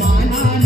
मानान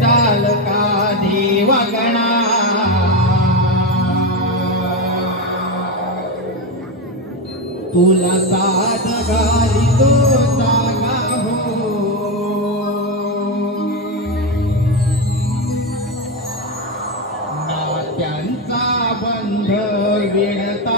चालका देवगणा तुला साथ घालितो जागा हो नात्यांचा बंध विणता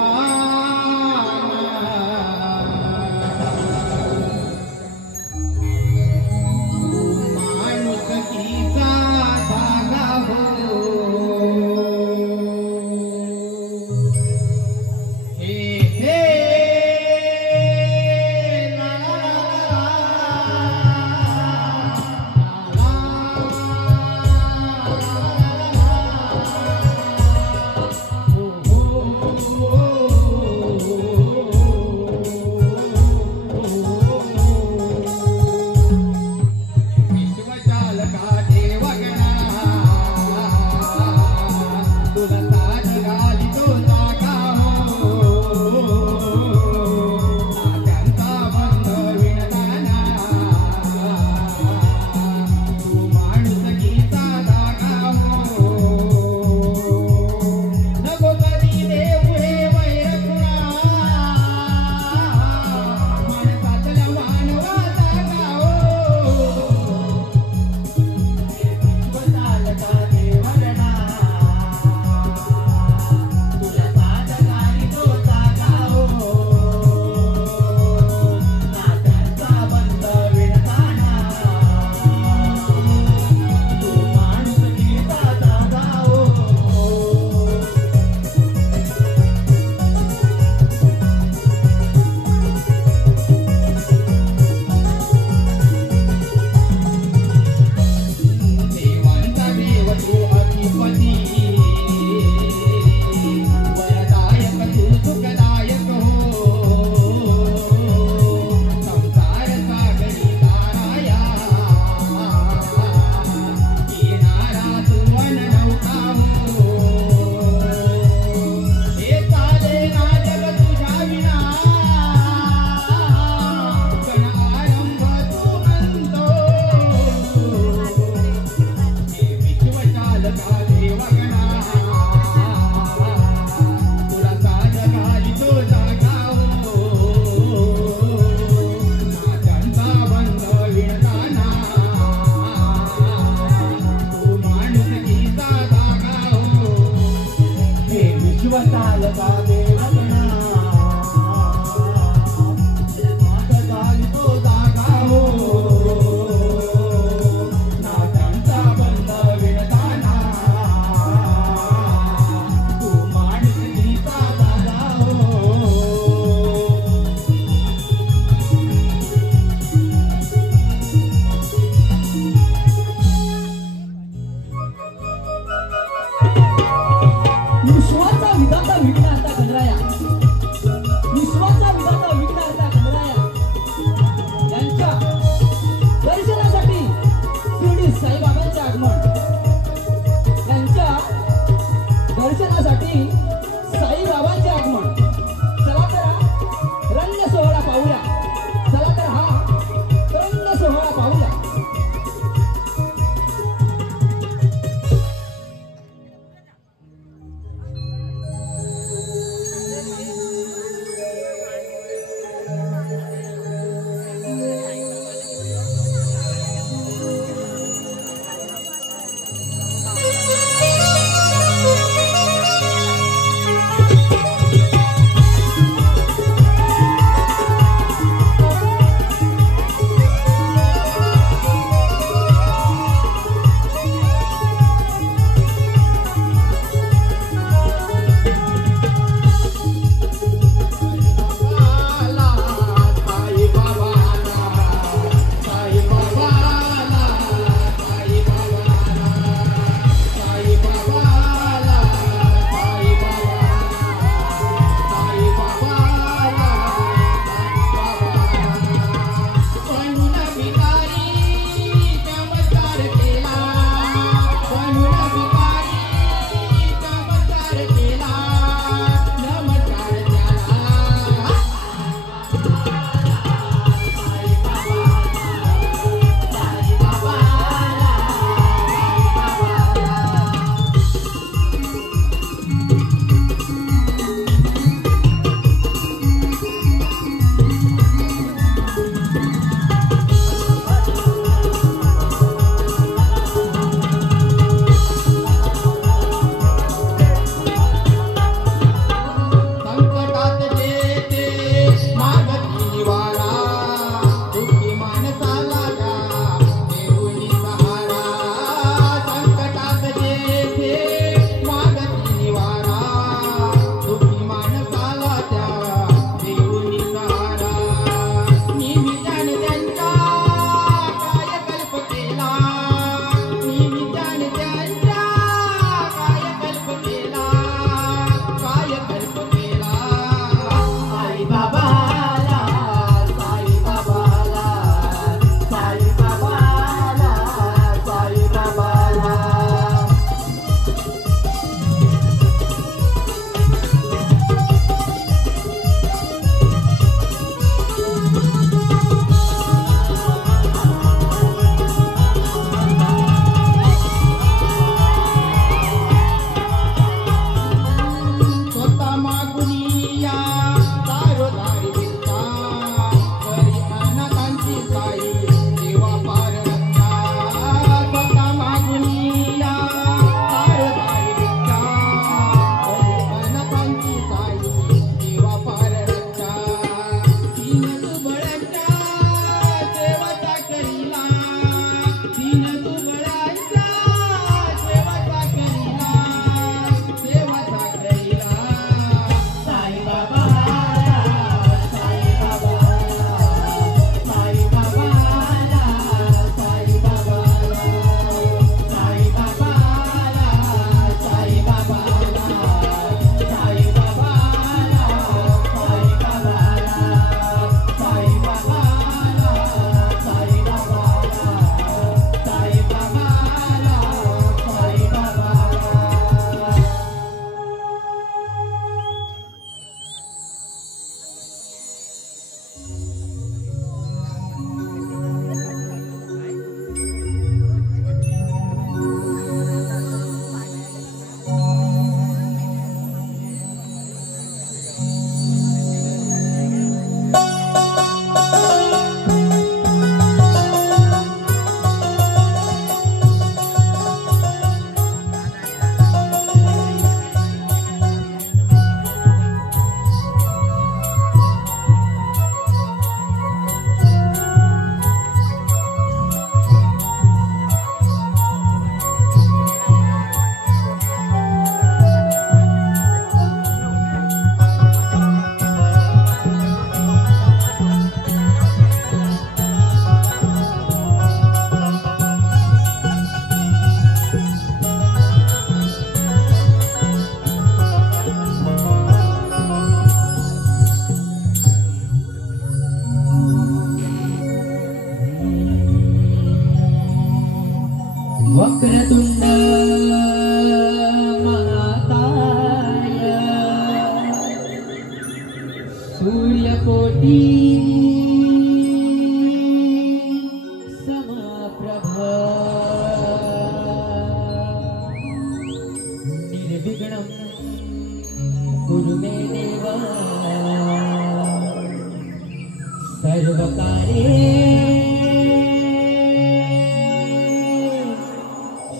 सर्वकार्ये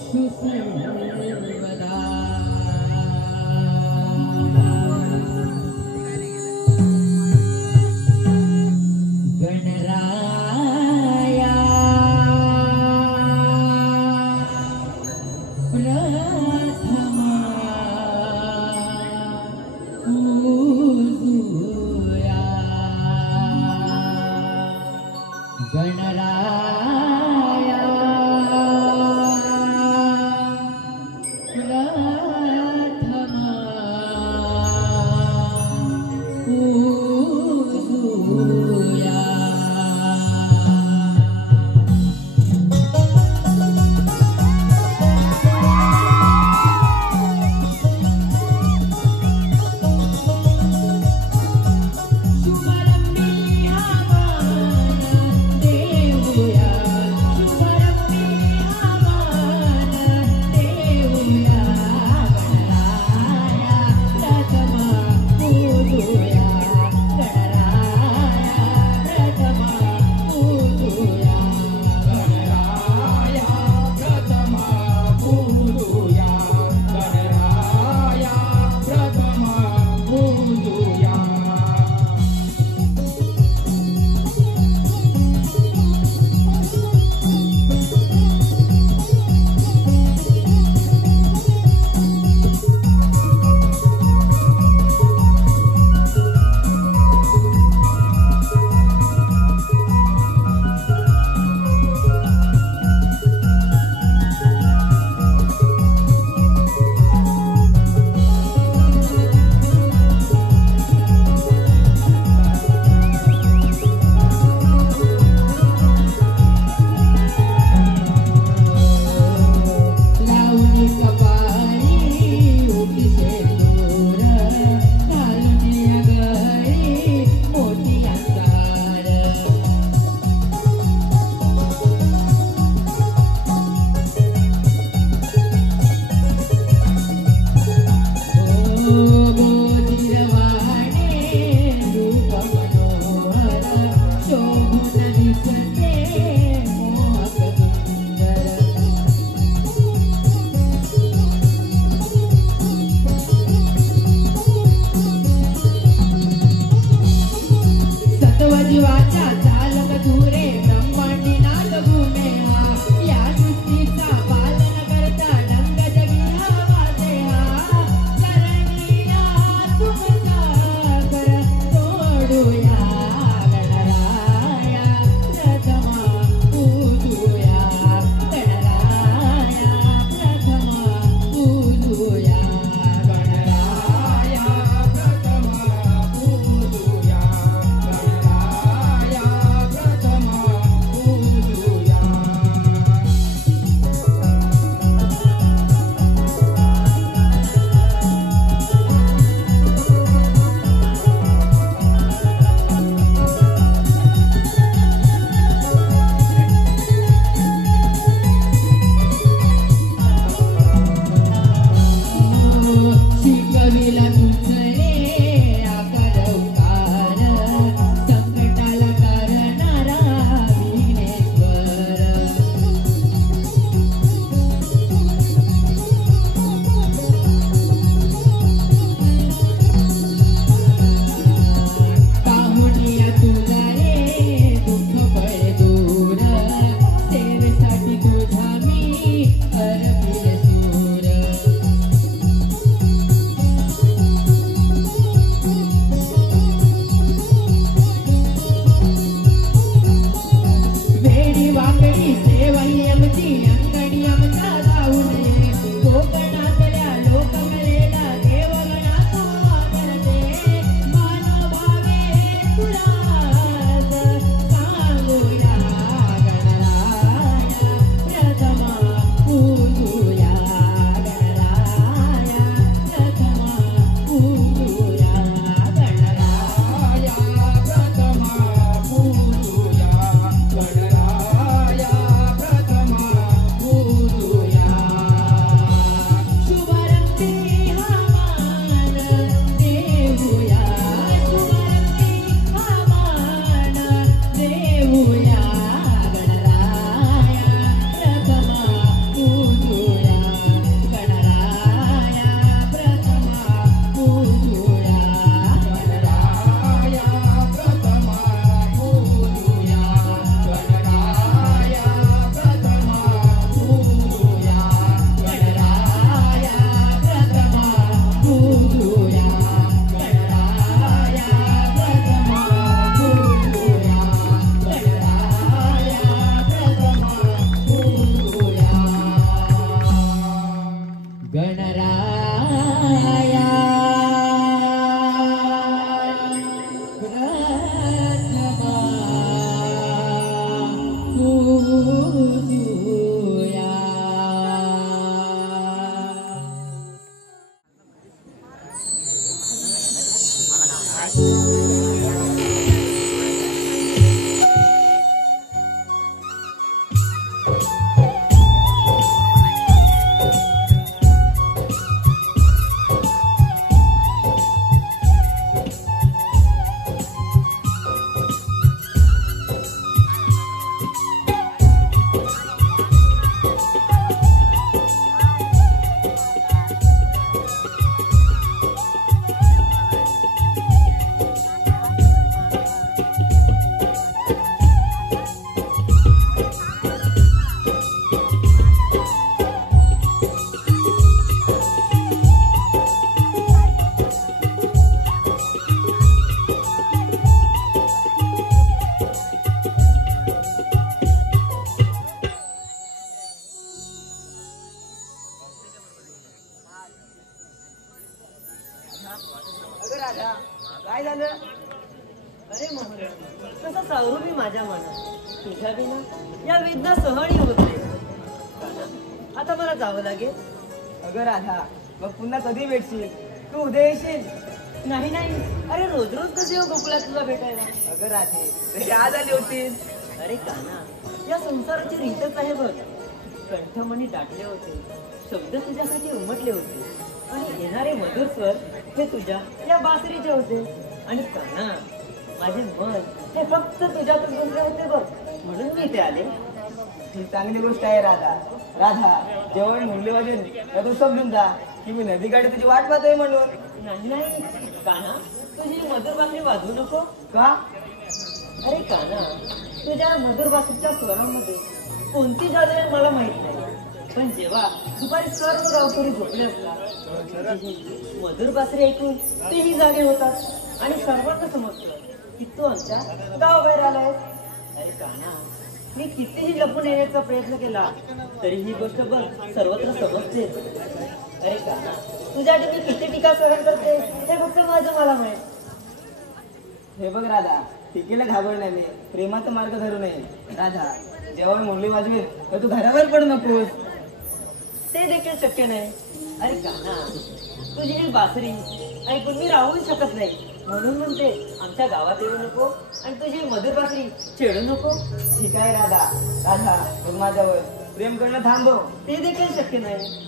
सुसर्वदा गणराया प्रथमा पूजूया गणराया प्रथमा पूजूया जीवाच्या चालक धुरे ब्रह्मांडी नाथ भूमे हा या सृष्टीचा पालन करता डंग जगी हा वाजे हा करणीया तुमचा कर तोडूया गणराया प्रथमा पूजूया गणराया प्रथमा पूजूया गणराया प्रथमा पूजूया गणराया औरू बी माझ्या मनात तुझ्या बिना या वेदना सहणी होत नाही. काना, आता मला जावं लागेल. अगं राधा, मग पुन्हा कधी भेटशील? तू उद्या येशील? नाही नाही, अरे रोज रोज कसे हो गोकुळात तुला भेटायला. अगं राधे, तशी आज आली होतीस. अरे काना, या संसाराची रीतच आहे बघ. कंठमणी दाटले होते, शब्द तुझ्यासाठी उमटले होते आणि येणारे मधुर स्वर हे तुझ्या या बासरीचे होते. आणि काना, माझे मन हे फक्त तुझ्यातच गुंतले होते बघ, म्हणून मी इथे आले. ही चांगली गोष्ट आहे राधा. राधा, जेव्हा मी मुरली वाजेन तेव्हा तू समजून जा की मी नदीकाठी तुझी वाट पाहतोय म्हणून. नाही नाही काना, तुझी मधुर बासरी वाजवू नको. का? अरे काना, तुझ्या मधुर बासरीच्या स्वरामध्ये कोणती जादू आहे मला माहित नाही, पण जेव्हा दुपारी सर्व गावकरी झोपले असतात मधुर बासरी ऐकून तेही जागे होतात आणि सर्वांना समजतं की तू आमच्या गावाबाहेर आलाय. अरे काना, मी कितीही लपून येण्याचा प्रयत्न केला तरी ही गोष्ट बघ सर्वत्र समजते. अरे काना, तुझ्यासाठी मी किती टीका सहन करते हे फक्त माझं मला माहित. हे बघ राधा, टीकेला घाबरण्याने प्रेमाचा मार्ग धरू नये. राधा, जेव्हा मी मुरली वाजवेन तेव्हा तू घरावर पडू नकोस. ते देखील शक्य नाही. अरे काना, तुझी ही बासरी ऐकून मी राहूच शकत नाही, म्हणून म्हणते आमच्या गावात येऊ नको आणि तुझी मधुर बासरी छेडू नको. ठीक आहे राधा. राधा, तू माझ्यावर प्रेम करणं थांबव. ते देखील शक्य नाही.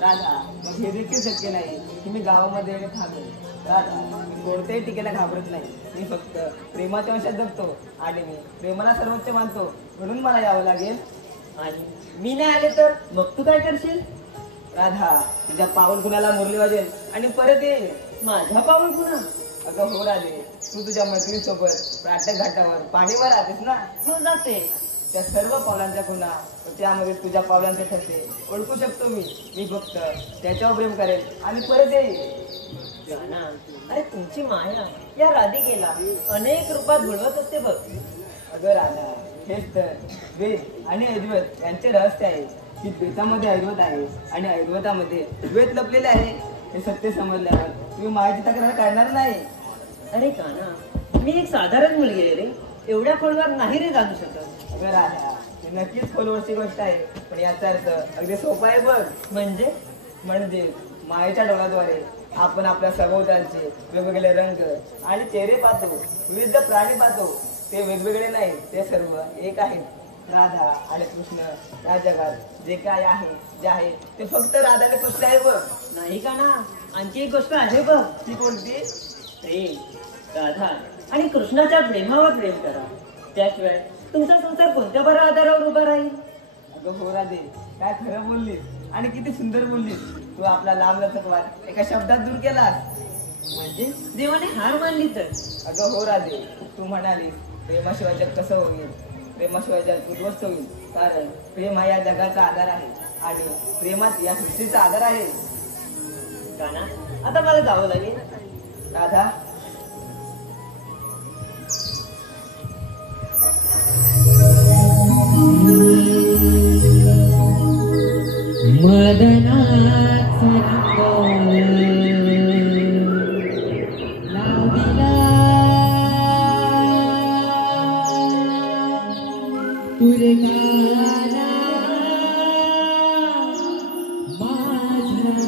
राधा, मग हे देखील शक्य नाही की मी गावामध्ये येणे थांबेन. राधा, मी कोणत्याही टीकेला घाबरत नाही. मी फक्त प्रेमाच्या अंशात जगतो आणि मी प्रेमाला सर्वोच्च मानतो, म्हणून मला यावं लागेल. आणि मी नाही आले तर मग तू काय करशील? राधा, तुझ्या पाऊल कुणाला मुरली वाजेल आणि परत येईल. माझा पाऊल पुन्हा? अगं हो राधे, तू तुझ्या मैत्रिणीसोबत प्राटक घाटावर पाणीवर राहतेस ना. हो जाते. त्या सर्व पावलांच्या खुणा त्यामध्ये तुझ्या पावलांचे ठसे ओळखू शकतो मी. मी फक्त त्याच्यावर प्रेम करेल आणि परत येईल. काना, अरे तुमची माया या राधिकेला अनेक रूपात घडवत असते बघ. अगं राधा, हेच तर वेद आणि ऐद्वत यांचे रहस्य आहे की द्वैतामध्ये ऐद्वत आहे आणि ऐद्वतामध्ये द्वैत लपलेले आहे. हे सत्य समजल्यावर तुम्ही मायाची तक्रार करणार नाही. अरे काना, मी एक साधारण मुलगी आहे रे, एवढ्या खोलवर नाही रे जाणू शकत. अगं राधा, ही नक्कीच खोलवरची गोष्ट आहे, पण याचा अर्थ अगदी सोपा आहे बघ. म्हणजे मायेच्या डोळ्याद्वारे आपण आपल्या सभोवतालचे वेगवेगळे रंग आणि चेहरे पाहतो, विविध प्राणी पाहतो. ते वेगवेगळे नाही, ते सर्व एक आहेत. राधा आणि कृष्ण या जगात जे काय आहे जे आहे ते फक्त राधा आणि कृष्ण आहे बघ. नाही काना, आणखी एक गोष्ट आहे बघ. ती कोणती? प्रेम. राधा आणि कृष्णाच्या प्रेमावर प्रेम करा, त्याशिवाय तुमचा संसार कोणत्या बऱ्या आधारावर उभा राहील? अगं हो राधे, काय खरं बोललीस आणि किती सुंदर बोललीस. तू आपला लांब लचकवाद एका शब्दात दूर केलास. म्हणजे देवाने हार मानली तर? अगं हो राधे, तू म्हणालीस प्रेमाशिवाय जग कसं होईल, प्रेमाशिवाय जग उद्ध्वस्त होईल. कारण प्रेम हा या जगाचा आधार आहे आणि प्रेमात या सृष्टीचा आधार आहे. काना, आता मला जावं लागेल. राधा, मदनात लाविला तुरकाना माझ्या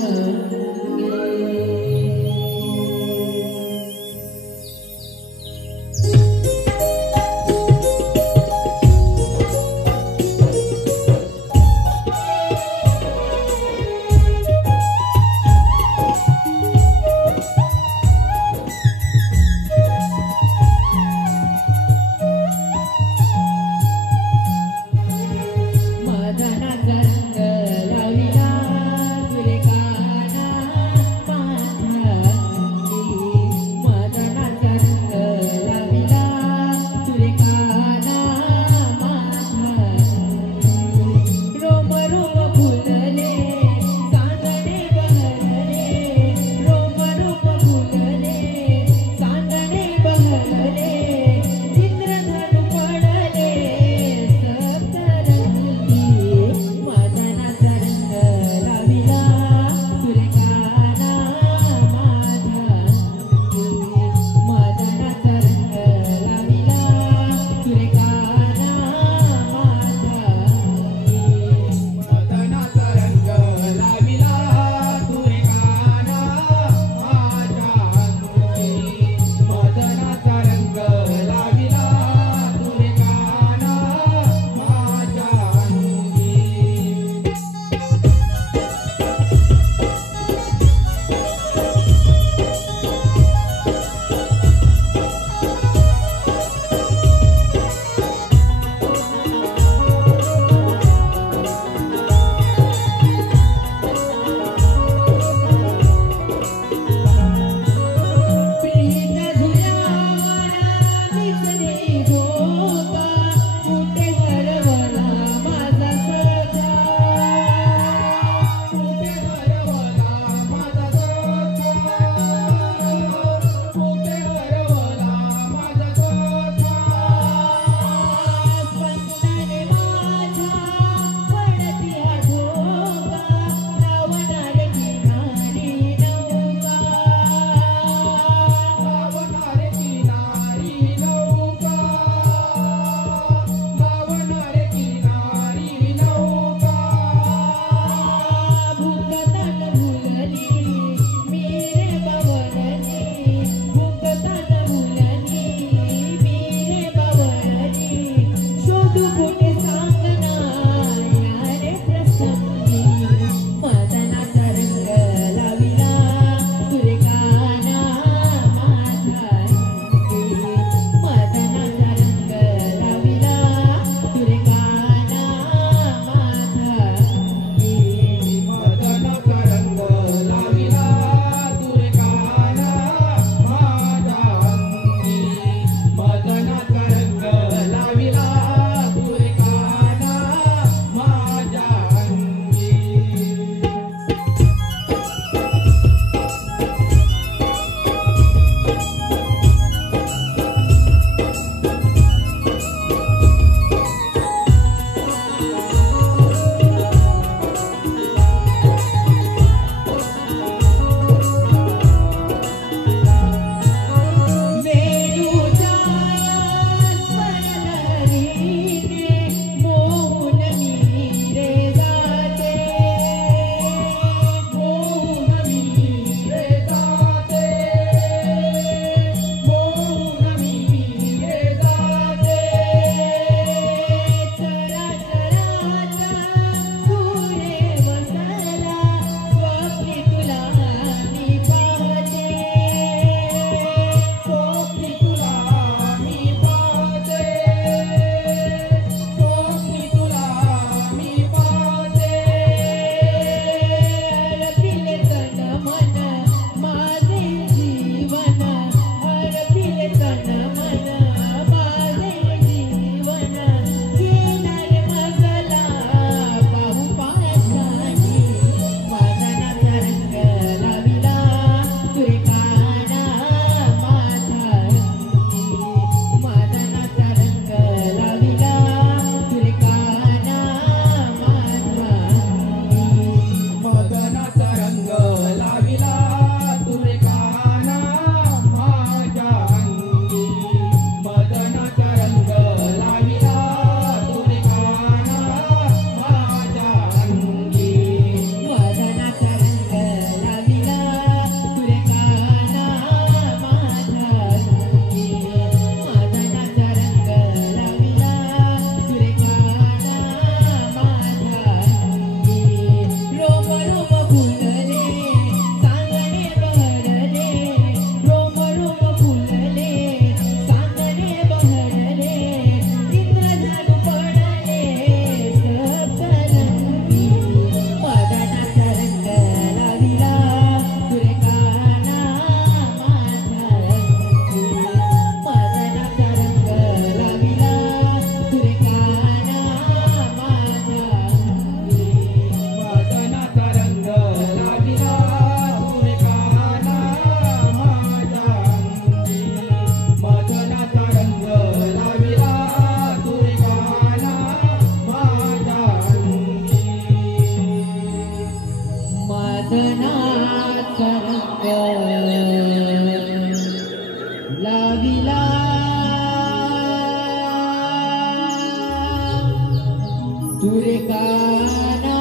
तुरे काना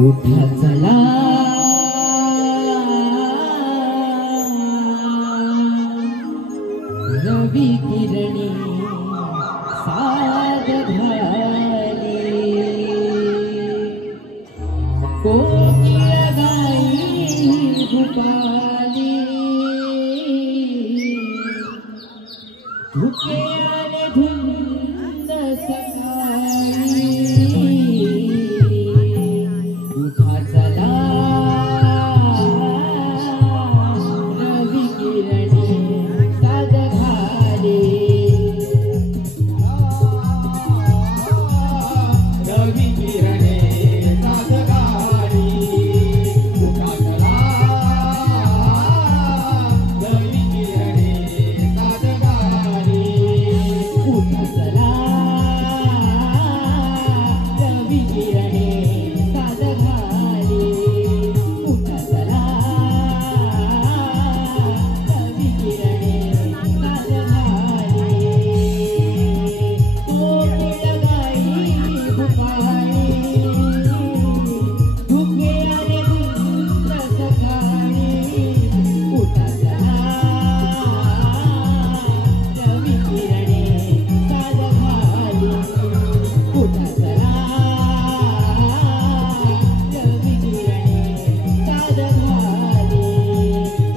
उठा चला रवी किरणी साद झाली कोकिळ गाई भूपाली धुके आले धुंद सकाळी उठा चला रवी किरणी साद घाले रवी किरणे साद घाली उठा चला रवी किरणे साद घाली उठा चला रवी किरणे साद घाली उठा चला रवी किरणे साद घाली कोकिळ गाई भूपाळी धुके आले धुंद सकाळी उठा चला रवी किरणे साद घाली उठा चला रवी किरणे साद घाली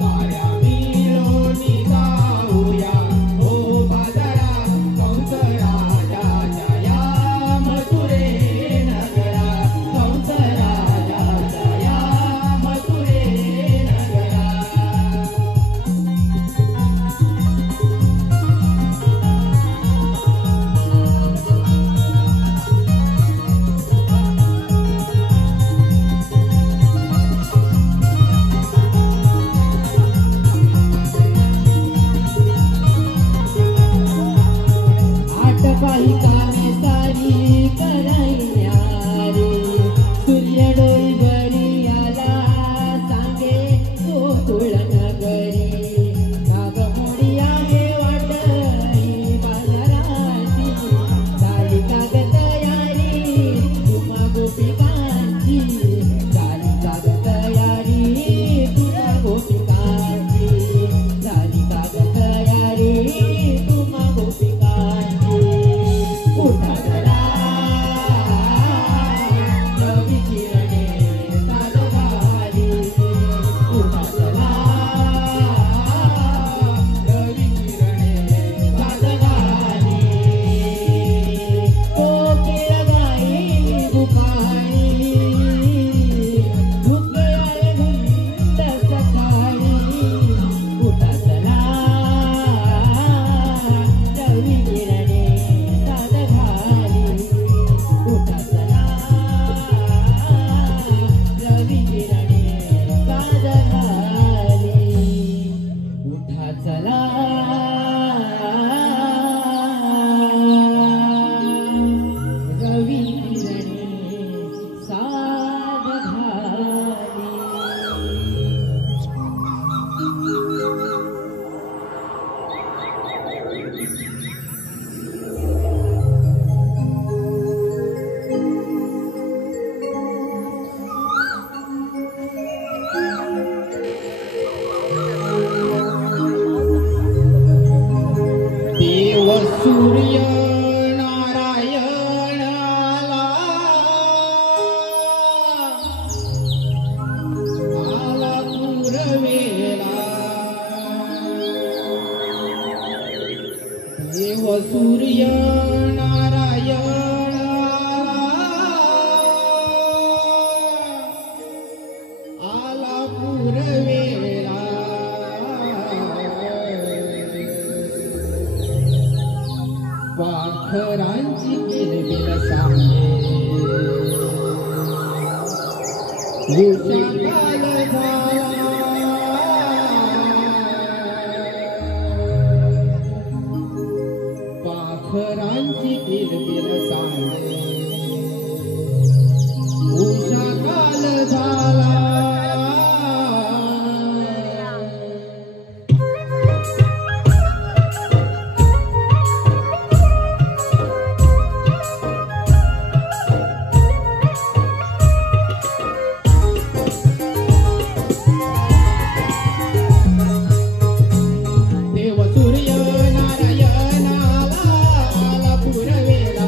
साऱ्या मिळूनी जाऊया हो बाजारात कंस राजाच्या या मथुरे नगरात कंस राजाच्या या मथुरे नगरात आठ पाही कामे सारी करायला रे सूर्य डोई बरी आला सांगे गोकुळ नगरी नागमोडी आहे वाटई बाजाराची झाली काग तयारी तुम्हा गोपिकांची झाली काग तयारी तुम्हा गोपिकांची झाली काग तयारी तुम्हा गोपिकांची उठा चला रवी किरणे साद घाली उठा चला रवी किरणे साद घाली कोकिळ गाई भूपाळी धुके आले धुंद सकाळी उठा चला रवी किरणे साद घाली उठा चला रवी किरणे साद घाली उठा चला रवी किरणे साद देव सूर्य नारायण आला आला पूर्वेला देव सूर्य नारायण आला पूर्वेला पाखरांची किलबिल सांगे उषाकाल झाला पाखरांची किलबिल सांगे उषाकाल झाला देव सूर्य नारायणाला आला पुरवेला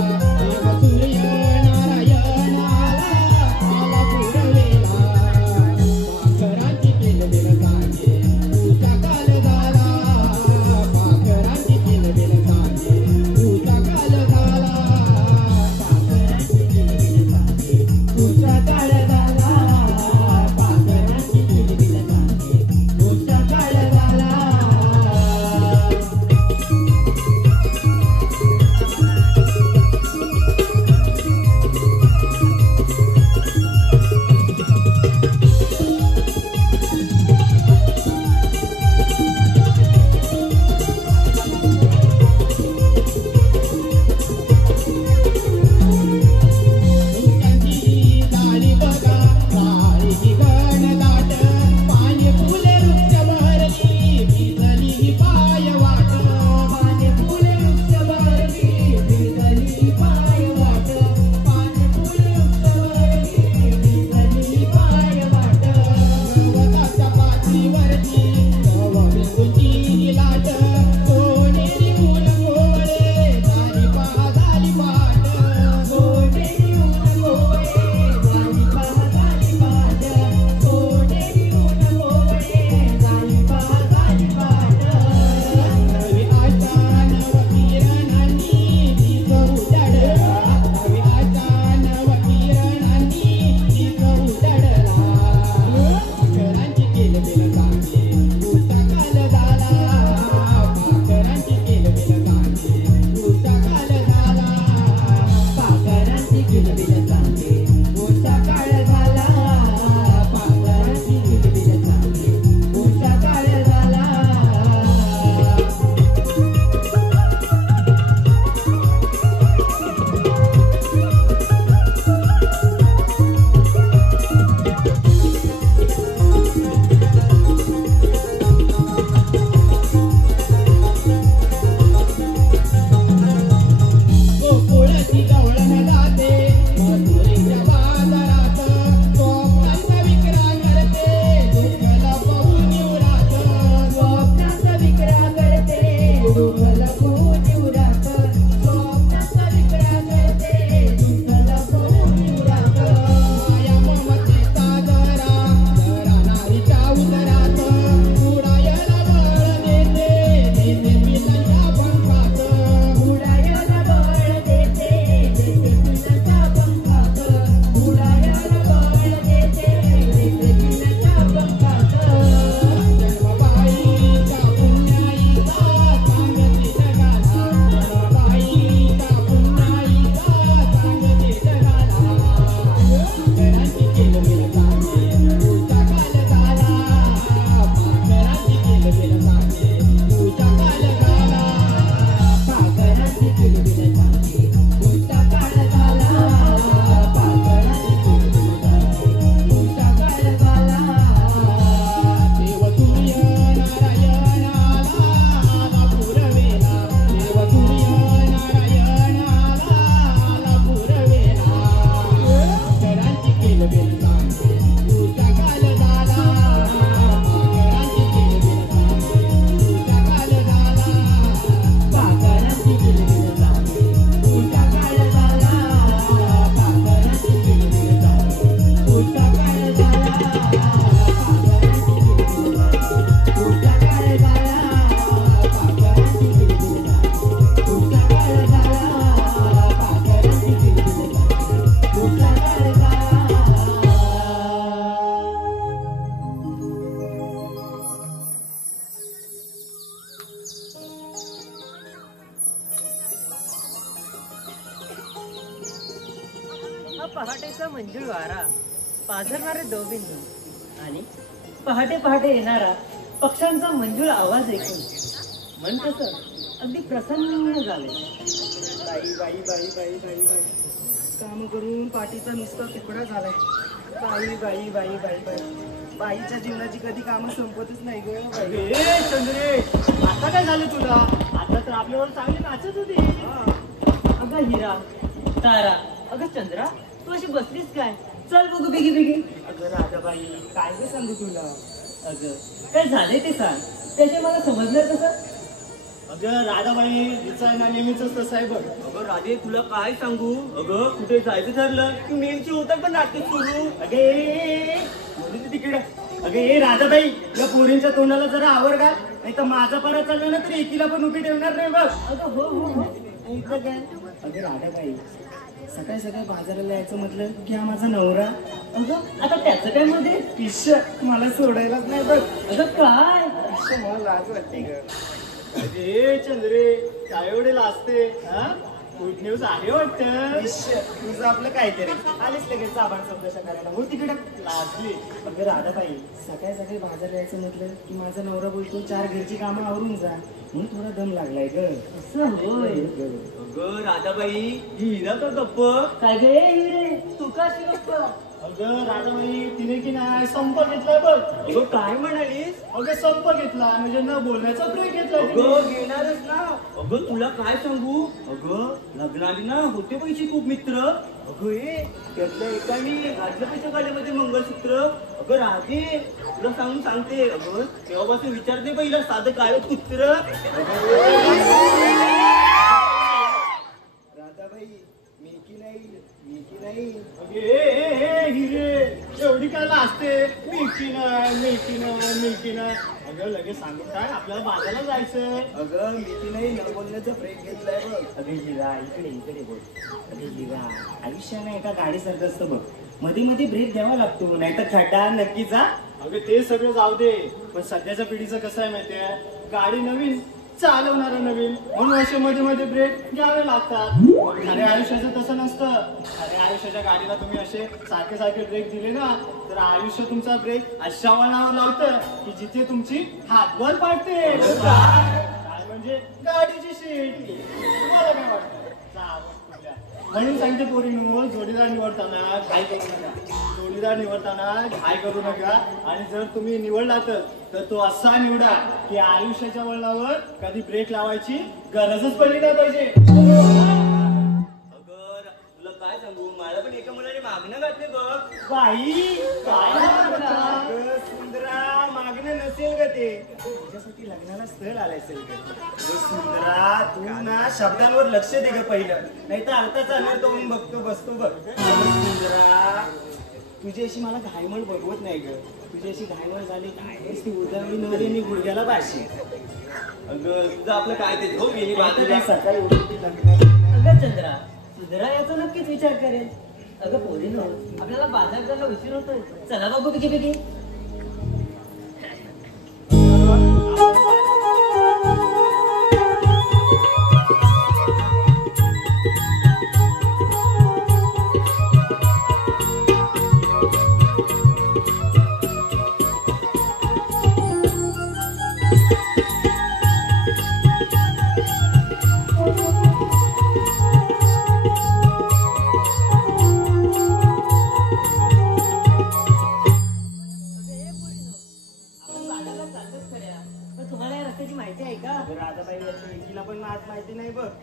अगं पहाटेचा मंजूळ वारा, पाझरणारे दवबिंदू आणि पहाटे पहाटे येणारा पक्ष्यांचा मंजूळ आवाज ऐकून मन कसं अगदी प्रसन्न झाले. बाई बाई बाई बाई बाई बाई काम करून पाठीचा नुसता तुकडा झालाय. बाई बाई बाई बाई बाई बाईच्या जीवनाची कधी कामं संपतच नाही ग बाई. ए चंद्रे, आता काय झालं तुला? आता तर आपल्यावर चांगली नाचत होती. अगं हिरा, तारा, अगं चंद्रा, तू अशी बसलीस काय? चल बघू बिगी बिगी. अगं राधाबाई काय ग सांगू तुला. अगं काय झाले ते सांग, त्याचे मला समजणार कसं? अगं राधाबाई, तिचा आहे ना नेहमीच तसं आहे बघ. अगं राधे तुला काय सांगू. अगं कुठे जायचं ठरलं की मेलची होता पण नाटक सुरू. अगे बोलू तिकडे. अगे ए राधाबाई, या पोरींच्या तोंडाला जरा आवर घाल, नाही तर माझा पारा चालला ना तर एकीला पण उभी ठेवणार नाही बघ. अगं हो हो हो. इथं काय. अगं राधाबाई सकाळी सकाळी बाजाराला यायचं म्हटलं की हा माझा नवरा. अगं आता त्याचं काय मध्ये? पिश्श मला सोडायलाच नाही बघ. अगं काय? पिश्श मला लाज वाटते ग. अगे चंद्रे, काय एवढे लाजते? हा गुड न्यूज आहे वाटतं. पिश्श तुझं आपलं काहीतरी आलीच लगेच साबण चौकशा करायला हो तिकडे. लाजली. अगं राधाबाई सकाळी सकाळी बाजारला यायचं म्हटलं की माझा नवरा बोलतो 4 घरची कामं आवरून जा, म्हणून थोडा दम लागलाय ग. असं होय. अगं राधाबाई ही हिरा का गप्प. काय गे हिरे, तू का अशी गप्प? अगं राधाबाई, तिने की नाही संप घेतलाय बघ. अगं काय म्हणालीस. अगं संप घेतला म्हणजे न बोलण्याचा ब्रेक घेतला तिने. अगं घेणारच ना. अगं तुला काय सांगू. अगं लग्नाआधी ना होते पैसे खूप मित्र. अगं हे त्यातल्या एकाने घातलं पैसे काढल्यामध्ये मंगळसूत्र. अगं राधे तुला सांगून सांगते. अगं तेव्हापासून विचारते पहिला साधं काळ कुत्र. राधाबाई मी की नाही. अगे ए हिरे, एवढी काय लाजते? मिळकी नाही. अगं लगेच सांगून काय, आपल्याला बाजारला जायचं. अगं मी नाही न बोलण्याचा ब्रेक घेतलाय बघ. अगं हिरा इकडे बोल. अगं हिरा आयुष्याने एका गाडीसारखं असतं बघ, मध्ये मध्ये ब्रेक द्यावा लागतो, नाहीतर खड्डा नक्कीच. अगं ते सगळं जाऊ दे, पण सध्याच्या पिढीचं कसं आहे माहितीये, गाडी नवीन चालवणारं नवीन म्हणून असे मध्ये मध्ये ब्रेक घ्यावे लागतात. खऱ्या आयुष्याचं तसं नसतं. खऱ्या आयुष्याच्या गाडीला तुम्ही असे सारखे सारखे ब्रेक दिले ना तर आयुष्य तुमचा ब्रेक अशा वळणावर लावतं की जिथे तुमची हातबल पाडते. काय म्हणजे गाडीची सीट. तुम्हाला काय वाटतं? म्हणून सांगते पोरींनो, जोडीदार निवडताना घाई करू नका. आणि जर तुम्ही निवडला तर तो असा निवडा की आयुष्याच्या वळणावर कधी ब्रेक लावायची गरजच पडली नाही पाहिजे. अगं तुला काय सांगू, मला पण एका मुलाने मागणं घातले बघ. बाई काय सुंदरा मागणं नसेल ग ते, तुझ्यासाठी लग्नाला स्थळ आलाय असेल ग. सुंदरा तू ना शब्दांवर लक्ष दे ग पहिलं, नाही तर अर्थाचा अनर्थ होऊन बसतो बघ. सुंदरा तुझी अशी मला घायमळ बघवत नाही ग. तुझी अशी घायमळ झाली काय ती उदावळी नवरीने गुडघ्याला बाशी. अगं तुझं आपलं काय ते झोप गेली सकाळी उठून अगं चंद्रा, सुधरा याचा नक्कीच विचार करेल. अगं पोरीनो, आपल्याला बाजार जायला उशीर होतोय, चला बाबू बिगी बिगी.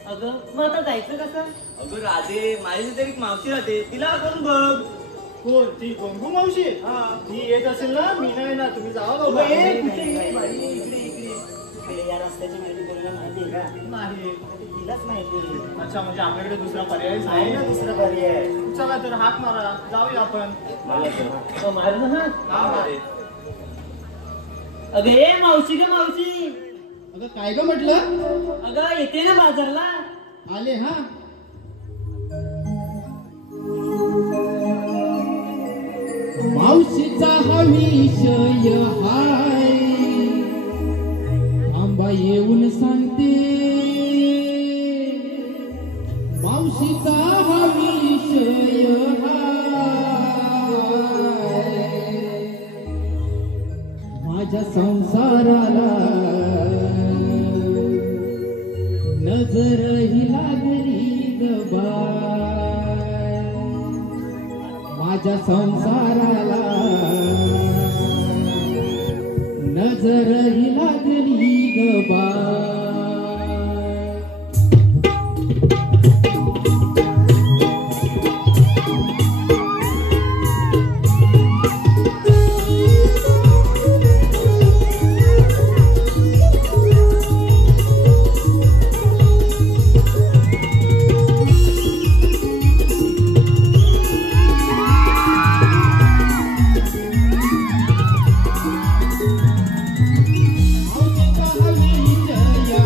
अगं मग आता जायचं कसं? अगं राधे माझी तरी एक मावशी राहते, तिला करून बघ. हो ती गंगू मावशी. हा ती येत असेल ना, मी नाही ना, तुम्ही जावा अगं, बाबा. इकडे या रस्त्याची माहिती कोणाला माहिती आहे का? नाही. तिलाच माहिती. अच्छा, म्हणजे आपल्याकडे दुसरा पर्याय आहे नाही ना दुसरा पर्याय. चला तर हाक मारा, जाऊया आपण. मारू ना. हा मारे. अगं ए मावशी ग मावशी. अगं काय ग म्हटलं? अगं येते ना बाजारला. आले हा. मावशीचा हा विषय हाय, थांबा येऊन सांगते. मावशीचा हा विषय हाय, नजर ही लागली ग बाय माझ्या संसाराला नजर ही लागली ग बाय या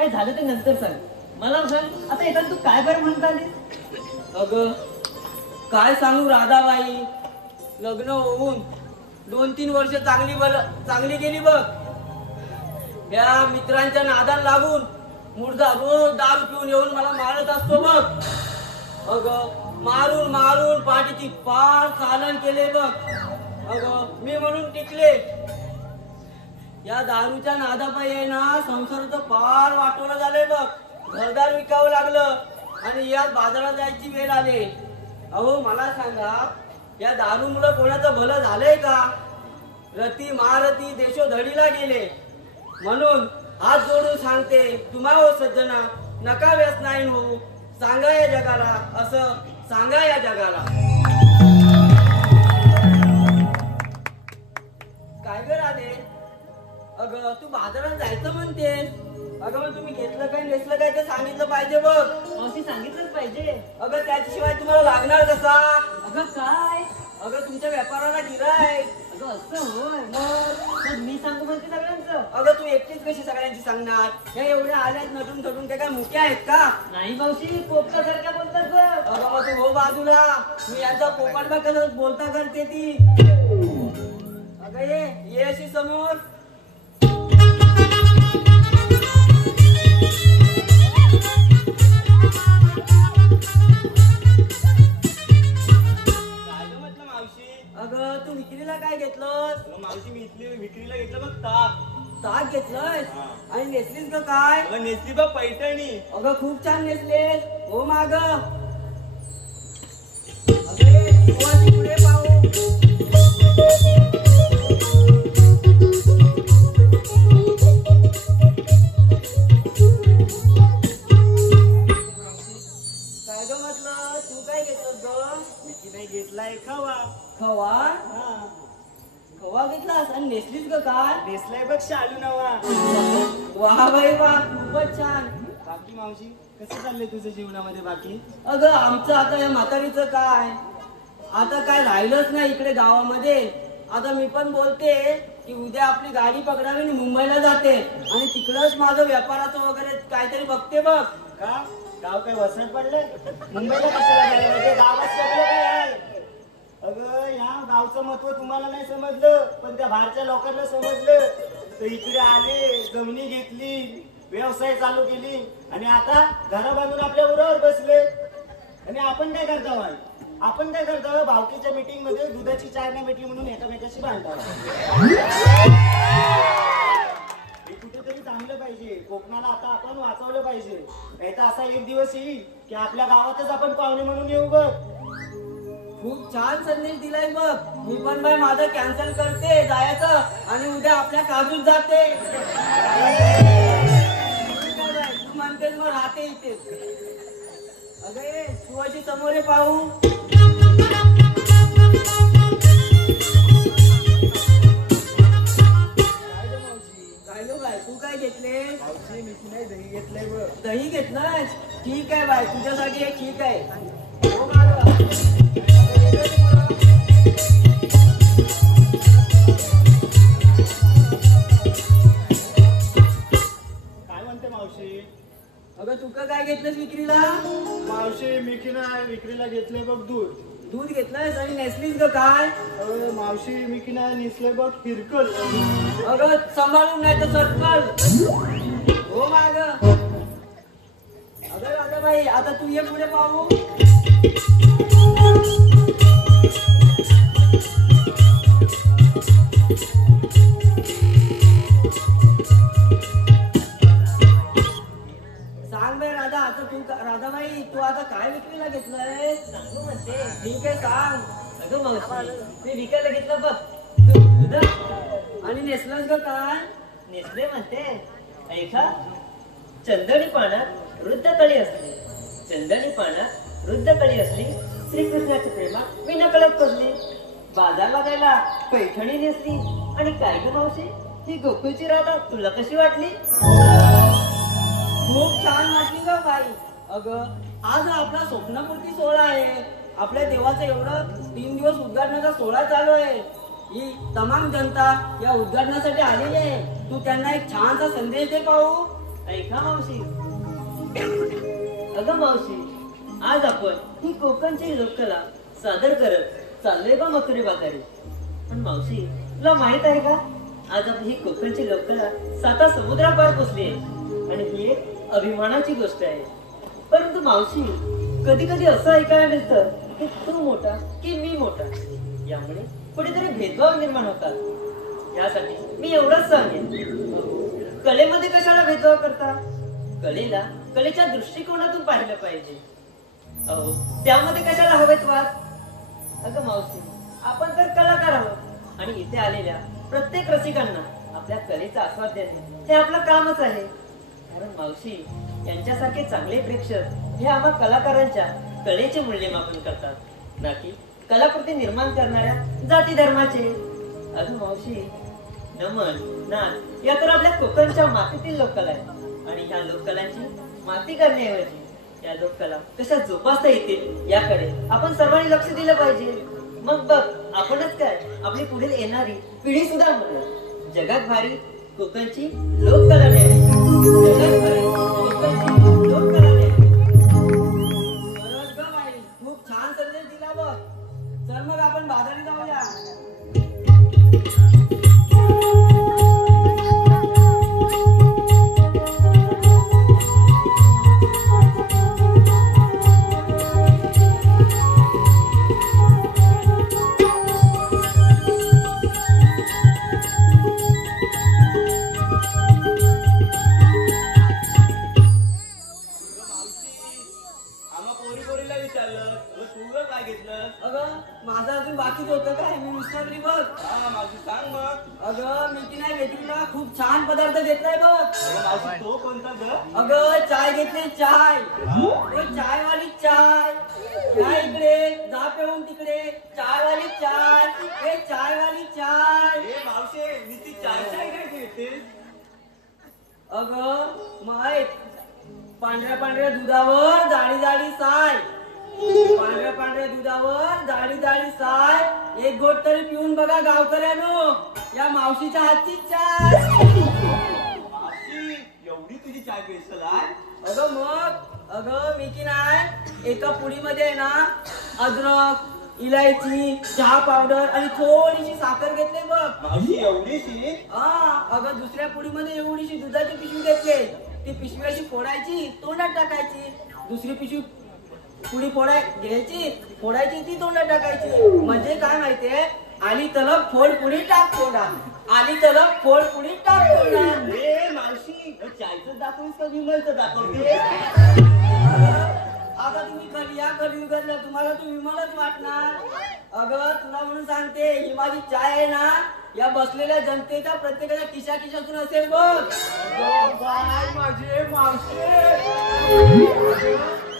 काय झालं ते नंतर सांग. मला सांग आता येतात तू काय बरं म्हणत आलीस? अगं काय सांगू राधाबाई, लग्न होऊन 2-3 वर्ष चांगली गेली बघ. या मित्रांच्या नादाला लागून मुर्दा रोज दारू पिऊन येऊन मला मारत असतो बघ. अगं मारून मारून पाठीची पार चालन केले बघ. अगं मी म्हणून टिकले. या दारूच्या नादापायी आहे ना संसाराचं फार वाटोळं झालंय बघ. घरदार विकावं लागलं आणि यात बाजारात जायची वेळ आली. अहो मला सांगा, या दारूमुळे कोणाचं भलं झालंय का? रती महारथी देशोधडीला गेले. म्हणून हात जोडून सांगते तुम्हा हो सज्जना, नका व्यसनाईन होऊ. सांगा या जगाला, असं सांगा या जगाला. काय ग राधे, अगं तू बाजारात जायचं म्हणतेस. अगं मग तुम्ही घेतलं काय नेसलं काय ते सांगितलं पाहिजे बघ. मावशी सांगितलंच पाहिजे. अगं त्याच्याशिवाय तुम्हाला लागणार कसा? अगं काय? अगं तुमच्या व्यापाराला गिऱ्हाईक. अगं असं होय. मग मी सांगू म्हणते सगळ्यांचं? अगं तू एकटीच कशी सगळ्यांची सांगणार? ह्या एवढ्या आल्यात नटून थटून, त्या काय मुक्या आहेत का? नाही मावशी, पोपटासारख्या बोलतात बघ. अगं मग तू हो बाजूला. मी यांचा पोपट बघ कसं बोलता करते ती. अगं ये अशी समोर. अगं तू विक्रीला काय घेतलंस? मावशी मी विक्रीला घेतलं बघ ताक. ताक घेतलंस आणि नेसलीस ग काय? अगं नेसली बघ पैठणी. अगं खूप छान नेसलेस. हो माग. अगे पुढे पाहू. काय ग म्हटलं, तू काय घेतलंस ग? मी नाही घेतलाय खवा. खवा? हा. खवा घेतलास आणि नेसलीस ग काय? नेसलाय बघ शालू नवा. वा बाई वा, खूपच छान. बाकी मावशी कसं चाललंय तुझं जीवनामध्ये बाकी? अगं आमचं आता या म्हातारीचं काय, आता काय राहिलंच नाही इकडे गावामध्ये. आता मी पण बोलते की उद्या आपली गाडी पकडावी आणि मुंबईला जाते आणि तिकडच माझं व्यापाराचं वगैरे काहीतरी बघते बघ. का गाव काय वसंत पडले? मुंबईला कशाला जायला पाहिजे? गावात सगळं काय आहे. अगं या गावचं महत्व तुम्हाला नाही समजलं, पण त्या बाहेरच्या लोकांना समजलं. तर इकडे आले, जमिनी घेतली, व्यवसाय चालू केली आणि आता घरा बांधून आपल्या उरावर बसले. आणि आपण काय करता? आपण काय करता? भावकीच्या मीटिंग मध्ये दुधाची चाय नाही भेटली म्हणून एकामेकाशी भांडता. हे कुठेतरी थांबलं पाहिजे. कोकणाला आता आपण वाचवलं पाहिजे. नाही तर असा एक दिवस येईल की आपल्या गावातच आपण पाहुणे म्हणून येऊ बघ. खूप छान संदेश दिलाय बघ. मी पण बाय माझं कॅन्सल करते जायचं आणि उद्या आपल्या काजूत जाते. तू म्हणतेस मग राहते इथे. अगे तू अशी समोर पाहू. काय ग बाय, तू काय घेतले? मावशी मी नाही दही घेतलंय बघ. दही घेतलंय? ठीक आहे बाय, तुझ्यासाठी हे ठीक आहे. हो मागं. काय म्हणते मावशी? अगं तू काय घेतलंस विक्रीला? मावशी विक्रीला घेतलंय बघ दूध. दूध घेतलंयस आणि नेसलीस ग काय? मावशी मी नेसलंय बघ हिरकल. अगं सांभाळून नाही तर सर्कल. हो माग. अगं राधाबाई आता तू ये पुढे पाहू. सांग बे राधा, आता तू राधाबाई तू आता काय विक्रीला घेतलंय? सांगू म्हणते. ठीक आहे सांग. अगं मावशी, मी विकायला घेतलं बघ दूध. आणि नेसलंस ग काय? नेसले म्हणते. ऐका, चंदणी पाण्यात वृद्ध कळी असली, चंदणी पाण्यात वृद्ध कळी असली, श्रीकृष्णाच्या प्रेमात मी नकळत पडली. बाजारला जायला पैठणी नेसली. आणि काय ग मावशी, ही गोकुळची राधा तुला कशी वाटली? खूप छान वाटली ग बाई. अगं आज आपला स्वप्नपूर्ती सोहळा आहे. आपल्या देवाचं एवढं 3 दिवस उद्घाटनाचा सोहळा चालू आहे. ही तमाम जनता या उद्घाटनासाठी आलेली आहे. तू त्यांना एक छानसा संदेश दे पाहू. ऐका मावशी. अगं मावशी, आज आपण ही कोकणची लोककला सादर करत चाललोय बा मथुरे बाजारी. पण मावशी, तुला माहित आहे का, आज आपण ही कोकणची लोककला 7 समुद्रापार पोचली आहे आणि ही एक अभिमानाची गोष्ट आहे. परंतु मावशी, कधी कधी असं ऐकायला मिळतं की तू मोठा की मी मोठा, यामुळे कुठेतरी भेदभाव निर्माण होतात. यासाठी मी एवढंच सांगेन, कलेमध्ये कशाला भेदभाव करता? कलेला कलेच्या दृष्टिकोनातून पाहिलं पाहिजे. अहो, त्यामध्ये कशाला हवेत वाद? अगं मावशी, आपण तर कलाकार आहोत आणि इथे आलेल्या प्रत्येक रसिकांना आपल्या कलेचा आस्वाद देणे हे आपलं कामच आहे. कारण मावशी, यांच्यासारखे चांगले प्रेक्षक हे आम्हा कलाकारांच्या कलेचे मूल्यमापन करतात, ना की कलाकृती निर्माण करणाऱ्या जाती धर्माचे. अगं मावशी, नमन, नाच या तर आपल्या कोकणच्या मातीतील लोककला आहे आणि ह्या लोककलांची माती करण्याऐवजी या लोककला कशा जोपासता येतील याकडे आपण सर्वांनी लक्ष दिलं पाहिजे. मग बघ, आपणच काय, आपली पुढील येणारी पिढी सुद्धा म्हणून जगात भारी कोकणची लोककला न्यावी. जगात भारी कोकणची लोककला न्यावी. खरंच ग बाई, खूप छान संदेश दिला बघ. चल मग आपण बाजारी जाऊया. अगं, माझं अजून बाकीच होतं काय, मी विसरली बघ. सांग मग. अगं, मी की नाही भेटूला खूप छान पदार्थ घेतलाय बघ. तो कोणता ग? अगं, चाय घेतली, चाय. चाय वाली चाय. या इकडे, जा पेऊन तिकडे. चाय वाली चाय. हे चाय वाली चाय. मावशे, मी ती चाय चाय काय घेते? अगं, माहित, पांढऱ्या पांढऱ्या दुधावर जाडी जाडी साय. पांढऱ्या पांढऱ्या दुधावर जाडी जाडी साय. एक घोट तरी पिऊन बघा गावकऱ्यानो, या मावशीच्या हातची चाय. मावशी, एवढी तुझी चाय स्पेशल आहे? अगं मग, अगं मी की नाही एका पुडीमध्ये आहे ना अद्रक, इलायची, चहा पावडर आणि थोडीशी साखर घेतली बघ. मावशी, एवढीशी? हा. अगं, दुसऱ्या पुडीमध्ये एवढीशी दुधाची पिशवी घेतली. ती पिशवी अशी फोडायची, तोंडात टाकायची. दुसरी पिशवी पुडी घ्यायची, फोडायची, ती तोंडात टाकायची. म्हणजे काय माहितीये, आली तलप फोड पुडी टाक तोंडात. आली तलप फोड पुडी टाक तोंडात. मावशी, चायचं दाखवून का विमलचं दाखवते? आता तुम्ही कलियुगातल्या, तुम्हाला तू विमलच वाटणार. अगं, तुला म्हणून सांगते, ही माझी चाय आहे ना, या बसलेल्या जनतेच्या प्रत्येकाच्या खिशातून असेल बघ. माझे मावशी,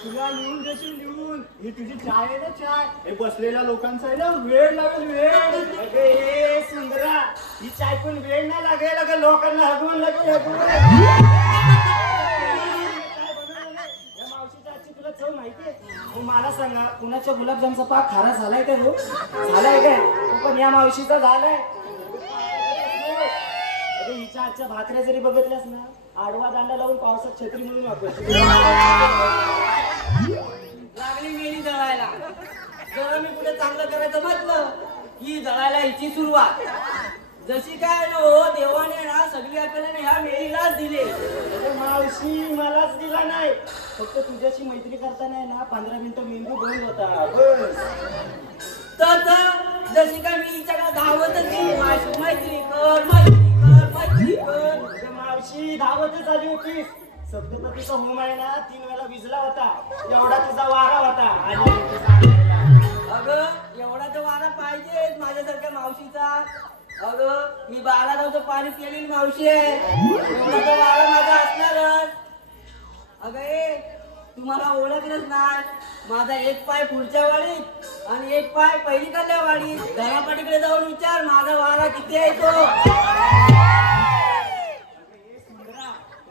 तुला लिहून देशील, लिहून. ही तुझी चाय आहे ना, चाय. हे बसलेल्या लोकांचा आहे ना, वेळ लागेल, वेळ. हे सुंदरा, ही चाय पण वेळ नाही लागेल. अगं, लोकांना हगवून लागेल, तुला चव माहितीये? मला सांगा, कुणाच्या गुलाबजामचा पाक खारा झालाय का? हो, झालाय काय? पण या मावशीचा झालाय. हिच्या आजच्या भाकऱ्या जरी बघितल्यास ना, आडवा दांडा लावून पावसात छत्री म्हणून वापरते. लागली मेली जळायला. जरा मी कुठे चांगलं करायचं म्हटलं की जळायला हिची सुरुवात. जशी काय हो, देवाने ना सगळी आपल्याला ह्या मेलीलाच दिले. मावशी, मलाच दिला नाही. फक्त तुझ्याशी मैत्री करताना ना 15 मिनिटं मेंदू बंद होता. तर जशी काय मी हिच्याकडे धावतच गेली, माझी मैत्री कर, मैत्री कर, मैत्री कर. मावशी, धावतच आली होतीस. सप्तपतीचा होम आहे ना, 3 वेळा विजला होता. एवढा तुझा वारा होता. अगं, एवढा तर वारा पाहिजे माझ्यासारख्या मावशीचा. अगं, मी 12 गावचं पाणी केलेली मावशी आहे. एवढा तर वारा माझा असणारच. अगं, तुम्हाला ओळखलंच नाही. माझा एक पाय पुढच्या वाडीत आणि एक पाय पहिलीकडल्या वाडीत. घरापाठीकडे जाऊन विचार, माझा वारा किती आहे तो.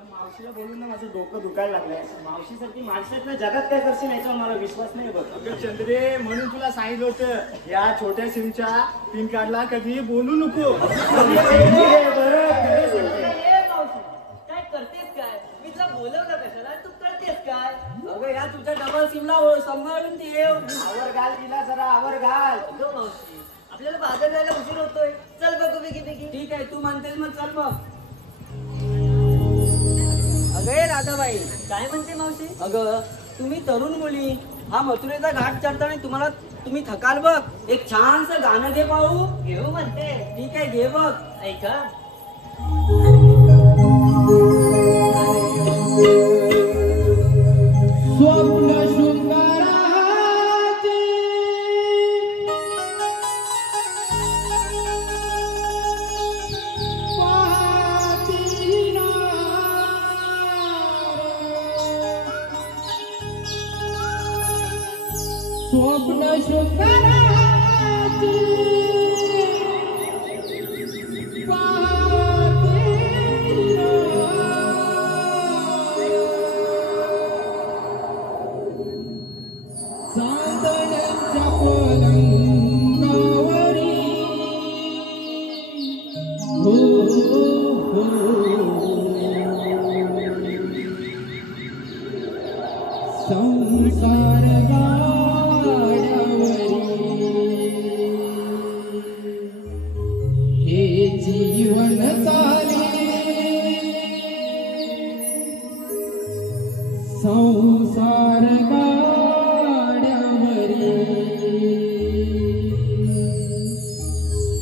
मावशीला बोलून ना माझं डोकं दुखायला लागलंय. मावशीसारखी माणसात जगात काय करशील याच्यावर मला विश्वास नाही बघ. अगं चंद्रे, म्हणून तुला सांगितलं होतं, या छोट्या सिमच्या पिन कार्डला कधी बोलू नको. काय करतेस काय? मी येऊ आवर घाल तिला जरा आवर घाल. अगं मावशी आपल्याला बाजार जायला उशीर होतोय. चल बघू बेगी बेगी. ठीक आहे तू म्हणतेस मग चल मग. अगं ए राधाबाई, काय म्हणते मावशी? अगं तुम्ही तरुण मुली हा मथुरेचा घाट चढताना तुम्ही थकाल बघ. एक छानसं गाणं घे पाहू. घेऊ म्हणते. ठीक आहे घे बघ. ऐका स्वप्न शृंगाराचे स्वप्न शृंगाराचे चांदण्याच्या पलंगावरी हो हो संसार गाड्यावरी हे जीवन चाले संसार गाड्यावरी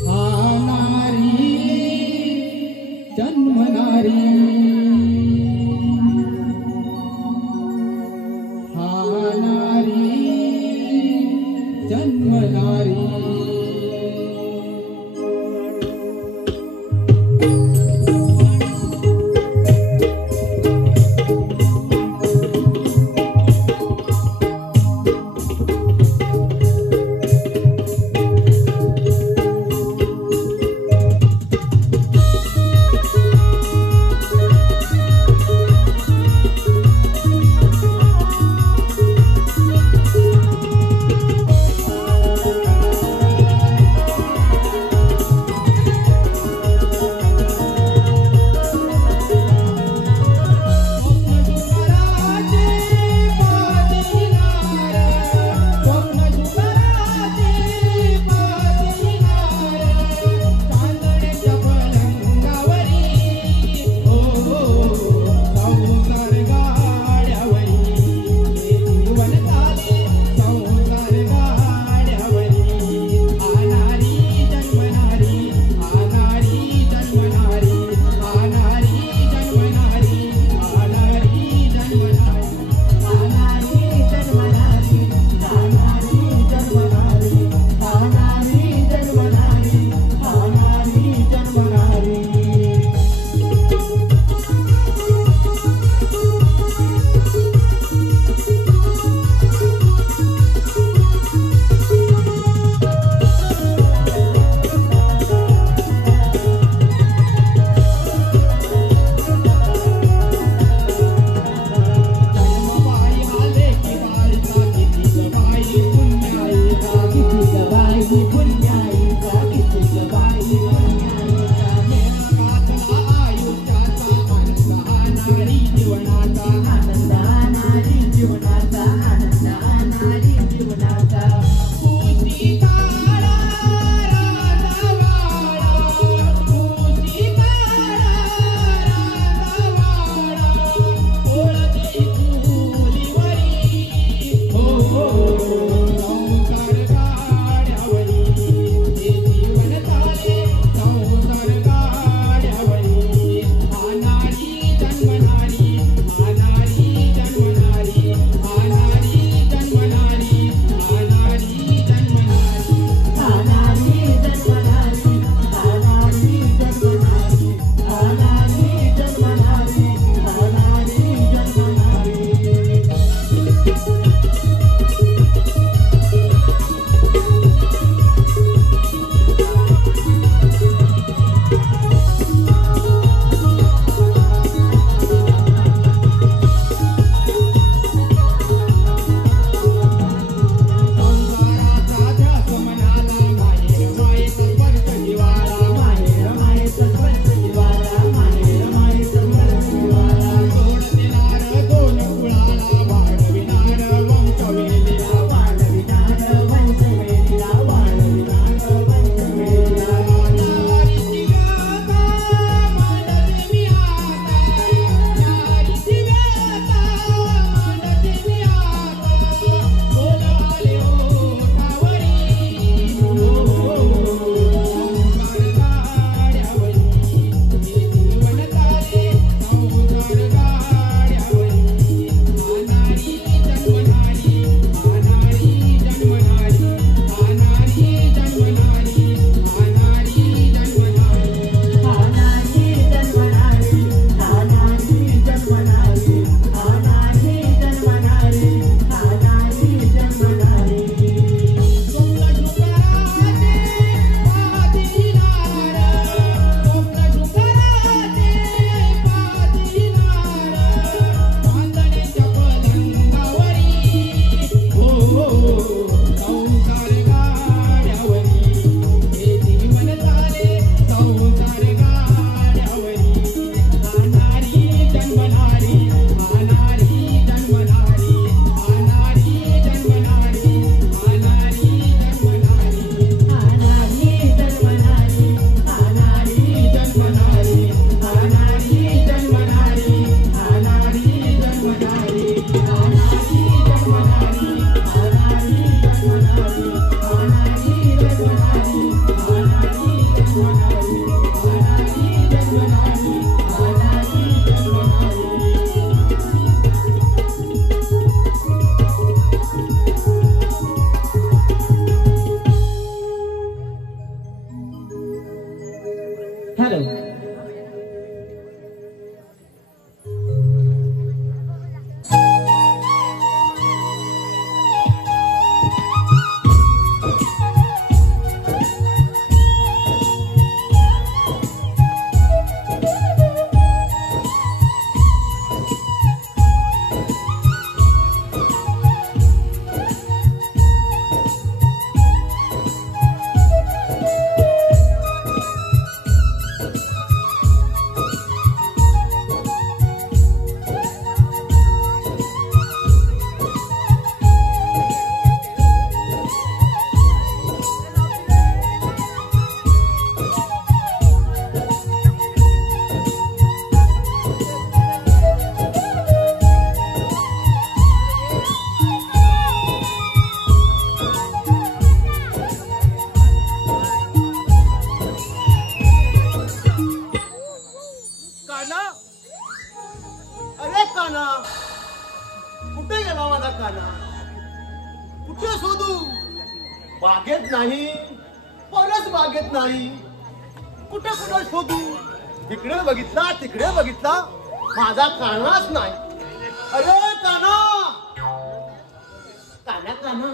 हा नारी जन्मनारी हा नारी जन्मनारी काना, अरे काना, कुठे गेला माझा काना? कुठे शोधू? बागेत नाही, परत बागेत नाही, कुठे कुठे शोधू? इकडे बघितला, तिकडे बघितला, माझा कानाच नाही. अरे काना, काना काना,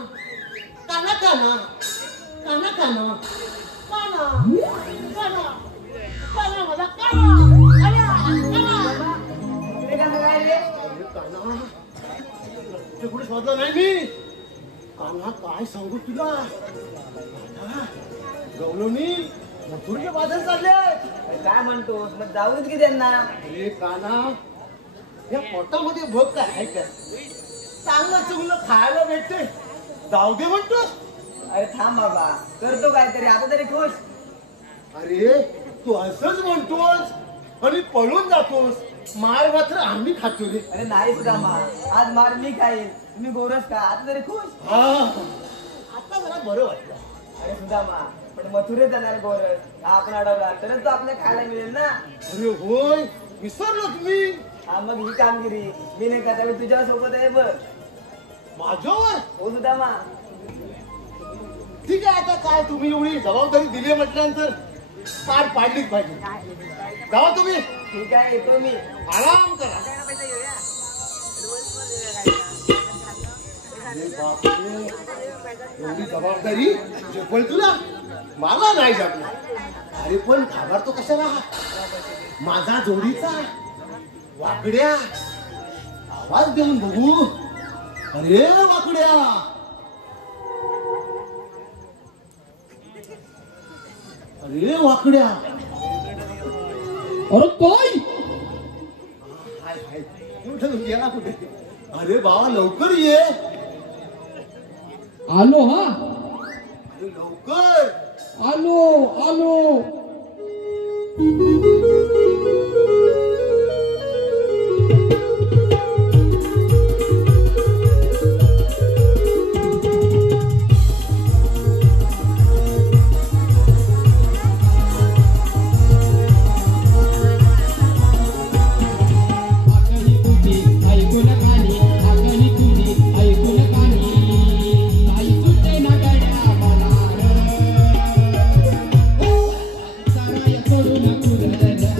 काना काना, काना काना, काना, काना, काना, माझा काना, काना, इकडे कसं काय रे? अरे काना, ते कुठे शोधलं नाही मी. काना काय सांगू तुला? काना, गवलोनी मथुरचे बाजार चालले. अरे काय म्हणतोस? मग जाऊच की त्यांना. अरे काना, या पोटामध्ये भोग काय आहे का? चांगलं चुंगलं खायला भेटते, जाऊ दे म्हणतोस. अरे थांब बाबा, करतो काहीतरी, आता तरी खुश. अरे तू असंच म्हणतोस आणि पळून जातोस. मार मात्र आम्ही खातो रे. अरे नाही सुद्धा मा, आज मार मी खाईल, तुम्ही गोरस का, आता तरी खुश. हा, आता जरा बरं वाटलं. अरे सुद्धा मा, पण मथुरे जाणार गोरस हा आपण अडवला तरच तो आपल्याला खायला मिळेल ना. अरे होय, विसरलो तुम्ही. हा मग ही कामगिरी मी नाही करता, मी तुझ्या सोबत आहे बघ. माझ्यावर हो सुद्धा मा. ठीक आहे, आता काय तुम्ही एवढी जबाबदारी दिली म्हटल्यानंतर पार पाडलीच पाहिजे. जावा तुम्ही, ठीक आहे, येतो मी. आराम करा. अरे बापरे, एवढी जबाबदारी झेपल तुला? मला नाही जपलं. अरे पण घाबरतो कशाला? माझा जोडीचा वाकड्या, आवाज देऊन बघू. अरे वाकड्या, अरे वाकड्या. अरे काय? हाय हाय, कुठं गेला कुठे? अरे बाबा लवकर ये. आलो हा, अरे लवकर. आलो आलो. सोडून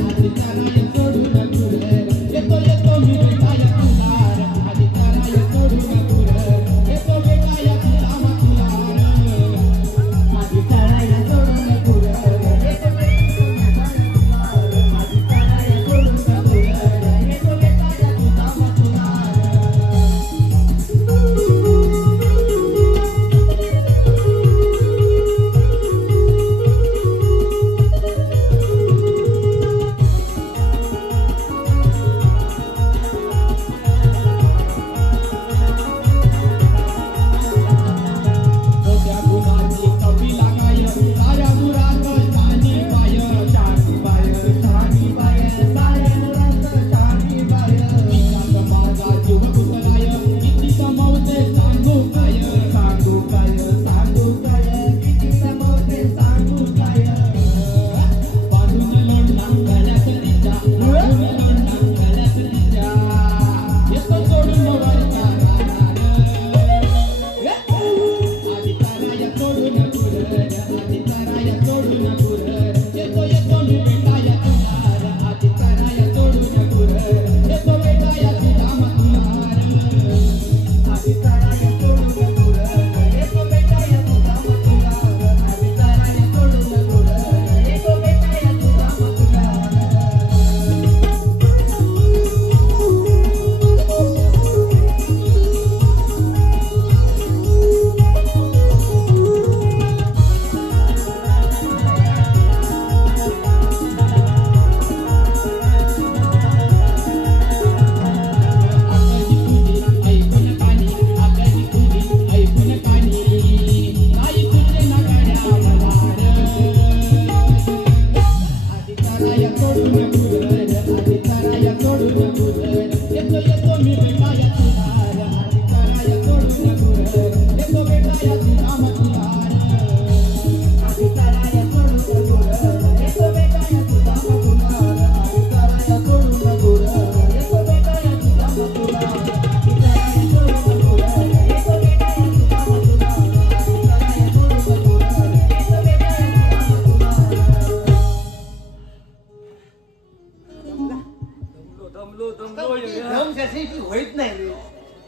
दमलो येड्या. दम फॅसिलिटी होईत नाही रे.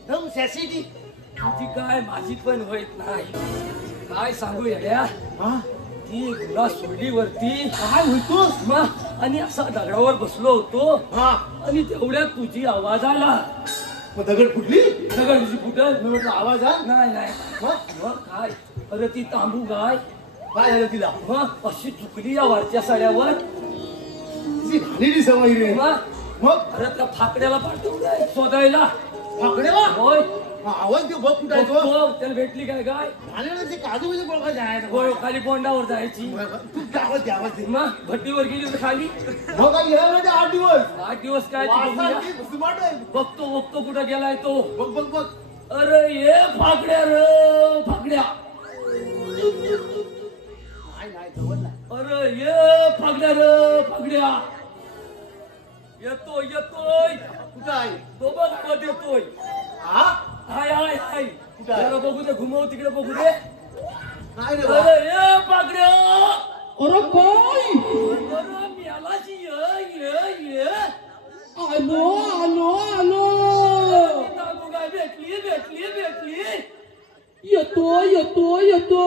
दम फॅसिलिटी तुझी काय माझी पण होत नाही. काय सांगू येड्या, ती गुरा सोडली वरती काय म्हणतोस? मग आणि असा दगडावर बसलो होतो हा आणि तेवढ्यात तुझी आवाज आला. मग दगड फुटली? दगड तुझी फुटल मी म्हटलं आवाज हा नाही नाही. मग काय अरे ती तांबू गाय काय झालं तिला? मग अशी चुकली या वरच्या साड्यावर. तिची घालेली सवय रे. मग मग अरे त्या फाकड्याला पाठवलंय शोधायला. फाकड्याला होय आवाज ते बघ कुठायचो. बघतो, त्याला भेटली काय गाय. घालेलं ते काजू म्हणजे बघा जायचं. होय खाली बोंडावर जायची. तू आवाज द्या आवाज दे. मग भट्टीवर गेली तर खाली मग काय गेला म्हणजे 8 दिवस 8 दिवस काय ती वासा बघूया. ती घुसमाट आहे. बघतो कुठं गेलाय तो. बघ बघ बघ अरे ये फाकड्या र फाकड्या. नाही जवळ नाही. अरे ये फाकड्या र फाकड्या. येतोय कुठं आहे? तो बघ मत येतोय. हा हाय हाय हाय कुठं आहे? जरा बघू दे, घुमव तिकडे बघू दे. नाही रे बा. अरे ये फाकड्या. अरे काय अरे म्यालाची ये आलो आलो आलो तांबू गाय भेटली. येतो येतो येतो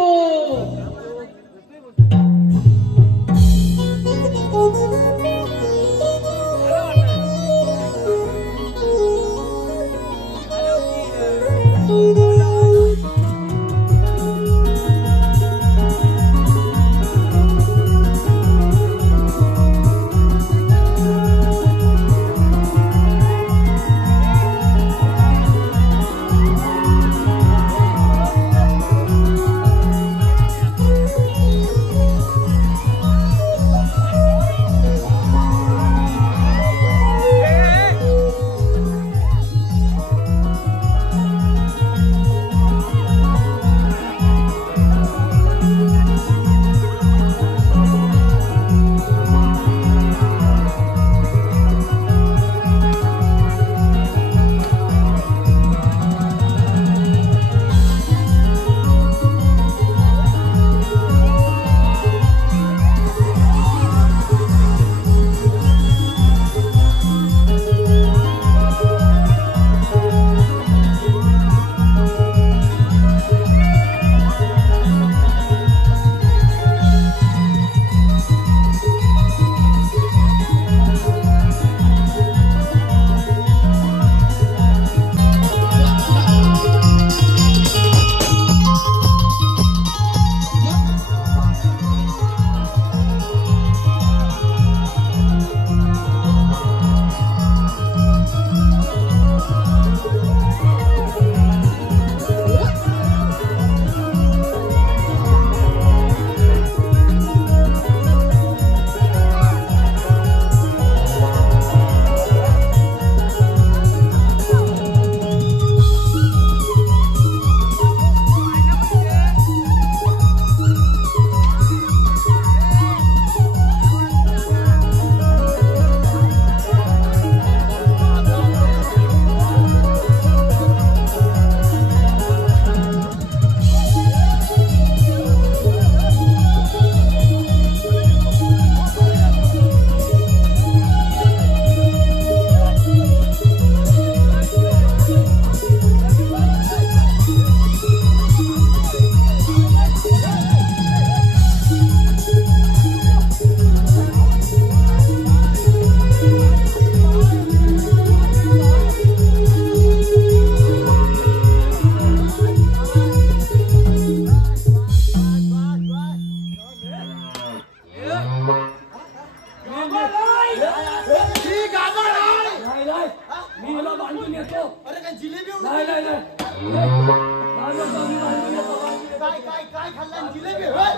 काय खाल्ला जिलेबी होय?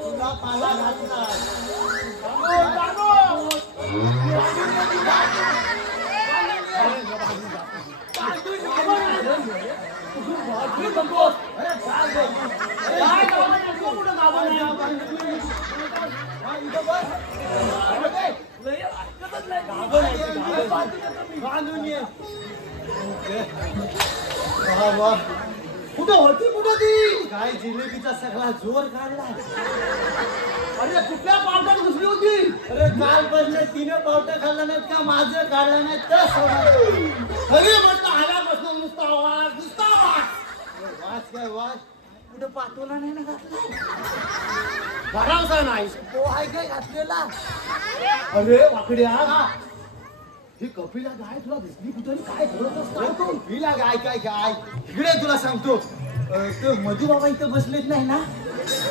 तुला पाला घातला. बांधून ये. कुठं होती कुठं ती काय जिलेबीचा सगळा जोर काढला अरे कुठल्या पावटात घुसली होती अरे काल पण तिने पावटा खाल्ला नाहीत का माझं काढलं नाही तर अरे म्हटलं आल्यापासून नुसता वास काय वास कुठं पाठवला नाही ना घातला भरावसा नाही पोहाय काय घातलेला अरे वाकड्या ही कपिला गाय तुला दिसली कुठे काय करत असतो कपिला गाय काय इकडे तुला सांगतो ते मधू बाबा इथं बसलेत नाही ना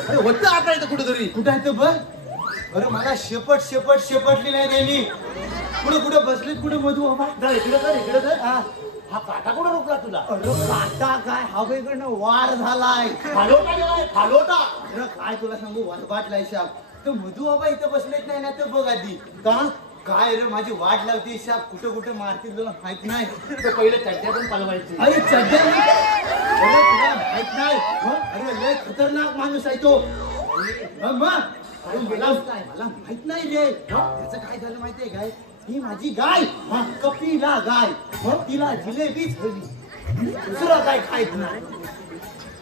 अरे होतं आता इथं कुठेतरी कुठं आहे बघ अरे मला शेपटली नाही त्यांनी कुठे बसलेत कुठे मधू बाबा इकडे कर हा काटा कुठे रोखला तुला अरे काटा काय हवेकडनं वार झालाय फालोटा अरे काय तुला सांगू वाटलाय शाप तर मधू बाबा इथं बसलेत नाही ना तर बघ आधी का काय रे माझी वाट लागते शाप कुठं मारतील तुला माहित नाही तर पहिले चड्ड्या पण पालवायची अरे चड्ड्या अरे तुला माहित नाही अरे लय खतरनाक माणूस आहे तो मला माहित नाही रे त्याचं काय झालं माहितीये काय ही माझी गाय कपिला गाय तिला जिलेबीच हवी दुसरं काय खायच नाही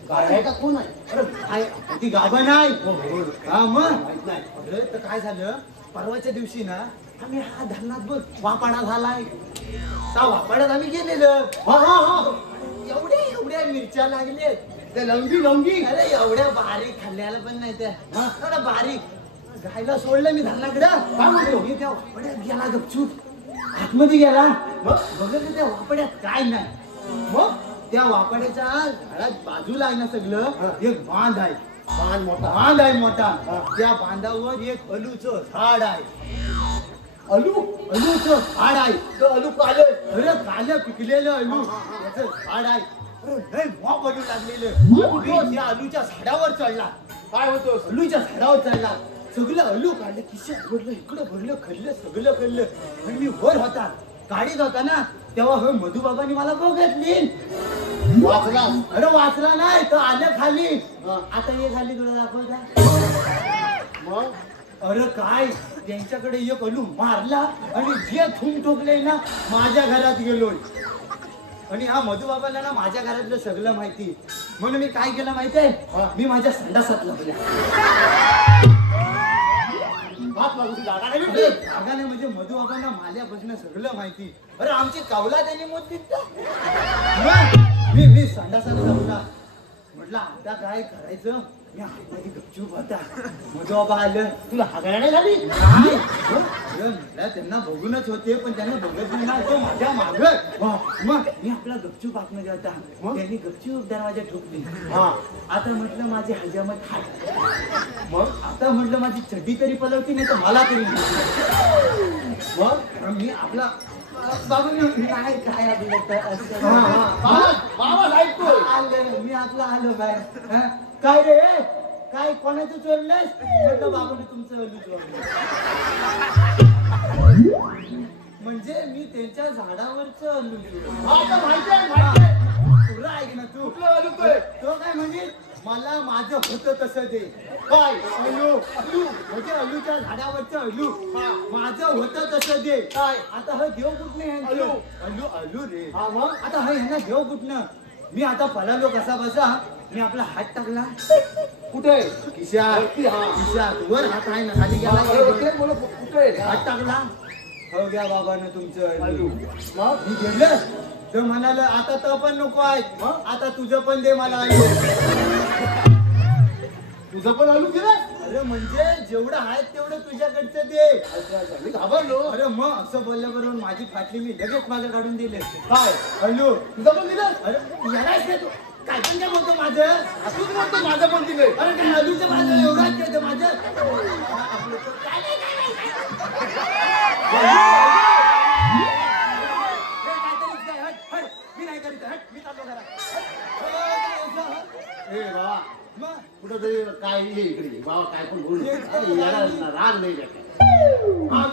गाय आहे का कोण आहे अरे काय ती गाभा नाही हा मग माहित नाही अरे तर काय झालं परवाच्या दिवशी ना आम्ही हा धरणात बघ वापाडा झालाय त्या वापाड्यात आम्ही गेलेलो एवढ्या मिरच्या लागलेत त्या लंगी अरे एवढ्या बारीक खाल्ल्याला पण नाही त्या एवढ्या बारीक गायला सोडलं मी धरणाकडं मी त्या वापड्यात गेला गपचूप आतमध्ये गेला मग बघत त्या वापड्यात काय नाही मग त्या वापड्याच्या झाडात बाजूला आहे ना सगळं एक बांध आहे बांध आहे मोठा त्या बांधावर एक अलूचं झाड आहे अलूचं झाड आहे तो अलू काल पिकलेलं अलू त्याचं झाड आहे अलू लागलेलं त्या अलूच्या झाडावर चढला काय होतो अलूच्या झाडावर चढला सगळं अलू काढलं खिशात भरलं इकडं भरलं खाल्लं सगळं खाल्लं आणि मी वर होता गाडीत होता ना तेव्हा हे मधुबाबांनी मला बघितली वाचला अरे वाचला नाही तर आलं खाली आता हे खाली तुला दाखवता मग अरे काय त्यांच्याकडे एक अलू मारला आणि जे थूम ठोकले ना माझ्या घरात गेलो आणि हा मधुबाबांना ना माझ्या घरातलं सगळं माहिती म्हणून मी काय केलं माहितीये मी माझ्या संडासात लागल्या जागा नाही म्हणजे मधुबाबांना माझ्यापासून सगळं माहिती अरे आमची कवला त्यांनी मोठी मी संडासात लावला म्हटलं आता काय करायचं मी आतमध्ये गपचूप होता मधुबाबा आलं तुला हागण्या नाही झाली नाही म्हटलं त्यांना बघूनच होते पण त्यांना बघत नाही तो माझ्या माग मग मी आपला गपचूप आतमध्ये होता त्यांनी गपचूप दरवाजा ठोकली आता म्हटलं माझी हजामत हाय मग आता म्हटलं माझी चड्डी तरी पलवती नाही तर मला तरी मग मी आपला बाबा नाही काय आलं मी आपला आलो बाहेर काय रे काय कोणाचं चोरलंस म्हटलं बाबाने तुमचं अलू चोरलं म्हणजे मी त्यांच्या झाडावरच अलू तुला ऐक ना तू तो काय म्हणजे मला माझं होतं तसं दे काय अलू म्हणजे अलूच्या झाडावरचं अलू माझं होतं तसं दे काय आता हा देव कुठने अलू रे मग आता हा ह्यांना देव कुठनं मी आता पळालो कसा बसा मी आपला हात टाकला कुठे खिशात वर हात आहे ना खाली गेला कुठे हात टाकला हो घ्या बाबानं तुमचं अलू मग मी घेतलं तर म्हणाल आता तर पण नको आहे आता तुझं पण दे मला अलू तुझं पण अलू दिलं अरे म्हणजे जेवढं आहे तेवढं तुझ्याकडचं दे मी घाबरलो अरे मग असं बोलल्याबरोबर माझी फाटली मी लगेच माझं काढून दिले काय अलू तुझं पण दिलं अरे यालाच नाही तू काय पण काय बोलतो माझं असंच बोलतो माझं पण दिलं अरे काय अलूचं माझं एवढंच येतं माझं मी नाही करीत मी चाललो घरात कुठं तरी काय इकडे बाबा काय पण बोलू राग नाही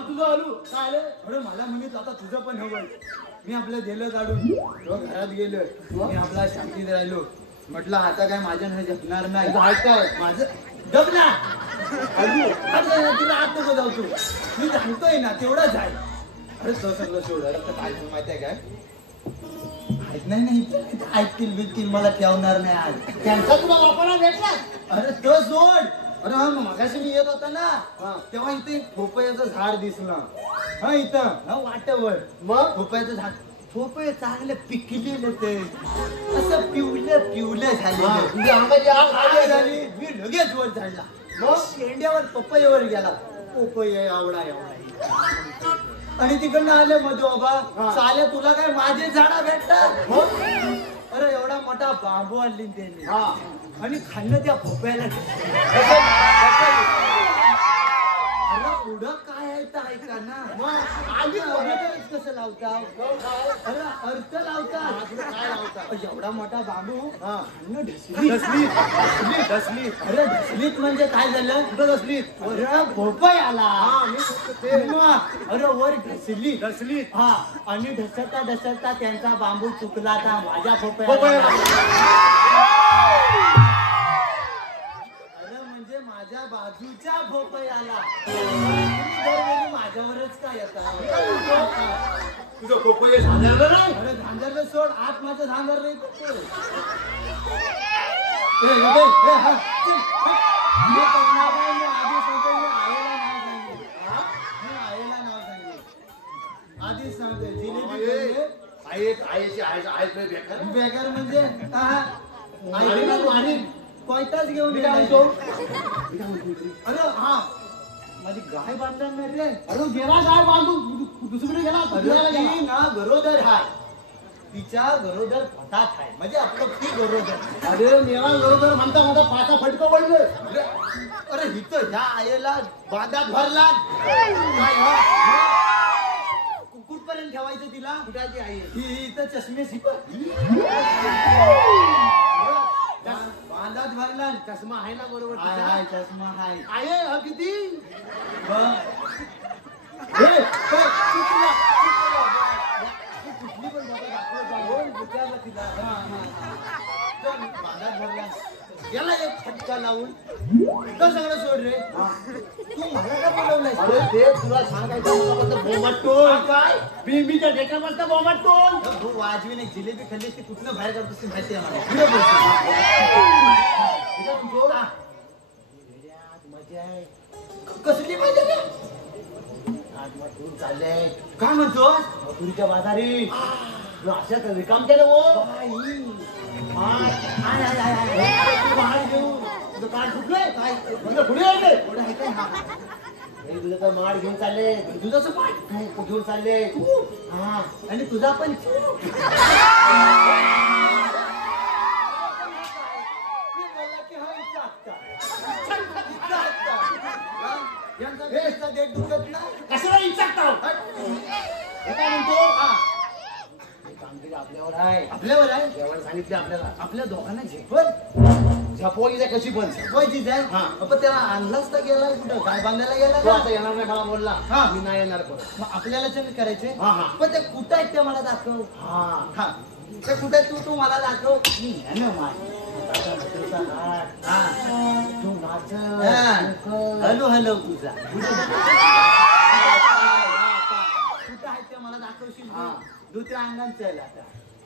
तुझं आलू काय अरे मला म्हणत आता तुझं पण हवं मी आपलं दिलं काढून घरात गेलो मी आपला शांतीत राहिलो म्हटलं आता काय माझ्या नाही जपणार नाही काय माझं जपला तिला आत नको जाऊ तू मी सांगतोय ना तेवढंच आहे अरे तो सगळं सोड काय माहिती आहे काय माहित नाही ऐकतील बिकतील मला ठेवणार नाही आज. त्यांचा तुला वापरा भेटला. अरे तो सोड. अरे हा मगाशी मी येत होता ना तेव्हा इथे एक पोपयाचं झाड दिसलं. हा इथं हा वाट्यावर. मग पोपयाचं झाड. पोपय चांगले पिकलेले ते असं पिवलं झाले. म्हणजे आंब्याची आग झाली. मी लगेच वर चढला. मग शेंड्यावर पपईवर गेला. पपई आवडा आणि तिकडनं आले मध्ये बाबा चाले तुला काय माझे झाडा भेटतात. अरे एवढा मोठा बांबू आणली त्यांनी आणि खाल्लं त्या पपयाला. अरे पुढं काय आहे तर ऐका ना. मग आधी कसं लावता. अरे अर्थ लावता. काय लावता. एवढा मोठा बांबू ढसलीत. अरे ढसलीत म्हणजे काय झालं. कुठं ढसलीत. अरे भोपळ आला. अरे वर ढसलीत. हा आणि ढसलता त्यांचा बांबू चुकला था माझ्या भोपळ्याला. म्हणजे माझ्या बाजूच्या भोपळ्याला. माझ्यावरच काय येतात. तुझं पोपय झालं नाही. अरे झांजरला सोड. आत माझं झांजर नाही. आईला नाव सांगितलं. आधीच सांगते जिलेबी बेकार म्हणजे कोयताच घेऊन येतो. अरे हा माझी गाय बांधणार नाही रे. अरे गेला काय बांधू दुसरीकडे गेला. ती ना गरोदर हाय. तिच्या गरोदर पटात आहे म्हणजे आपलं ती गरोदर. अरे मेला बरोबर म्हणता पाचा फटकं पडलं. अरे इथं ह्या आईला बांधात भरला. कुठपर्यंत ठेवायचं तिला. कुठाची आई ही इथं चष्मे बांधात भरला. चष्मा आहे ना बरोबर. हाय चष्मा हाय. आहे हा किती. बांधात भरला. याला एक फटका लावून सगळं सोड रे. तू मला का बोलवलंय. अरे ते तुला सांगायचं बोमाटोल काय बीबीच्या डेटामध्ये बोमाटोल. वाजवी नाही जिलेबी खाल्ली ती कुठनं बाहेर काढतो माहिती आहे मला. मजा आहे. कसली पाहिजे रे. आज मटून चाललंय. काय म्हणतो. मथुरीच्या बाजारी अशाच रिकाम केलं वो. माळ घेऊन तुझं कान फुटलंय काय म्हणजे पुढे यायचंय. तुझं तर माळ घेऊन चालले. दुधाचं पाठ घेऊन चालले. हा आणि तुझा पण कशाला इच्छा काय म्हणतो. कामगिरी आपल्यावर आहे. आपल्यावर आहे. जेवण सांगितले आपल्याला. आपल्या दोघांना झेपत झपवायची कशी पण झेपायचीच आहे. हा. पण त्याला आणलाच तर गेलाय कुठं काय बांधायला गेला तो का? आता येणार नाही मला बोलला. हा. मी नाही येणार परत. मग आपल्याला चेंज करायचे. हा, हा. पण ते कुठं आहेत ते मला दाखव. हा हा ते कुठे तू मला दाखव. मी आहे ना माझ. हा तू नाच. हॅलो हॅलो तुझा कुठं आहे ते मला दाखवशील. हा. दुसऱ्या अंगात चल आता.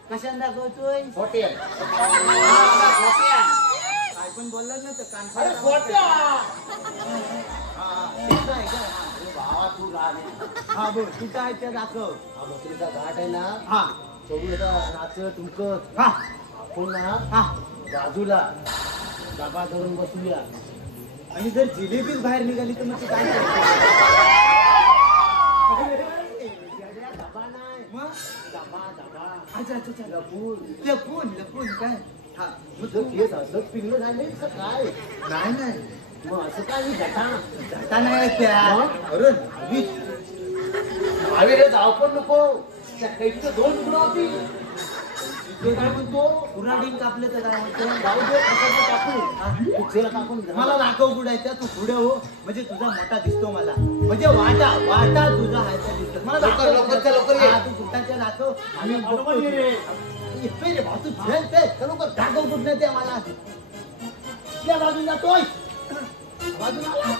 कशाने दाखवतोय. हॉटेल. काय पण बोललास ना तर कान. अरे खोट्या. भावा तू गाणे. हा बोल कुठं आहे ते दाखव. हा मथुरीचा घाट आहे ना. हा चौघ नाच तुमकत. हा आपण ना हा बाजूला डबा धरून बसूया. आणि जर जिलेबीच बाहेर निघाली तर मग तू काय करतो. डबा नाही मग डबा डबा अच्छा अच्छा अच्छा. लपून. लपून लपून काय. हा मग जर केस असं पिल्लं झाले तर काय. नाही नाही मग असं काय मी जटा जाता नाही त्या. मग? अरे नावीच. हवे रे जाऊ पण नको. त्या कैकीचं 2 तुकडं होती. ते काय म्हणतो कुऱ्हाडीन कापले तर काय म्हणतो. जाऊ दे कशाचं टाकून. पिक्चरला टाकून मला दाखव कुठं आहे त्या. तू पुढे हो म्हणजे तुझा मोठा दिसतो मला. म्हणजे वाटा तुझा आहे त्या दिसतो मला. लवकर, लवकर, लवकर ये. हा, तू कुठाच्या दाखव. आम्ही बरोबर ये रे. येतोय रे भाऊ. तू चल ते लवकर दाखव कुठं ते मला. त्या बाजून जातोय. बाजूला आला.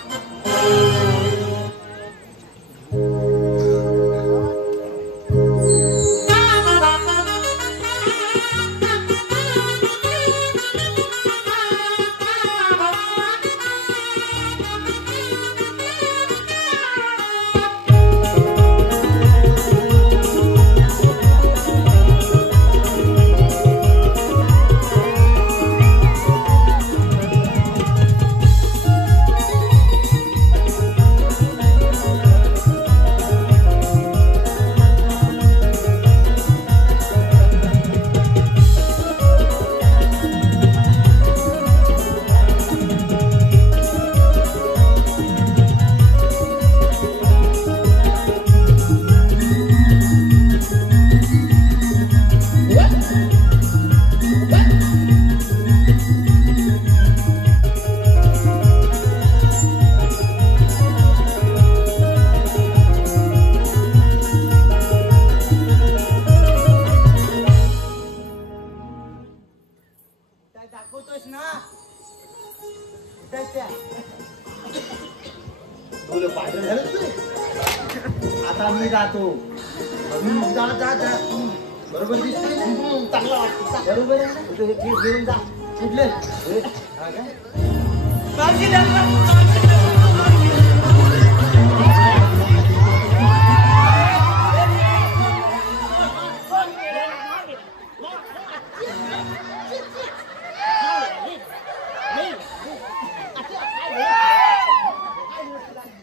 आता मी जातो जा जा जा बरोबर दिसते चांगला वाटतं बरोबर आहे ना? तुझं हे केस घेऊन जा कुठले हा काय?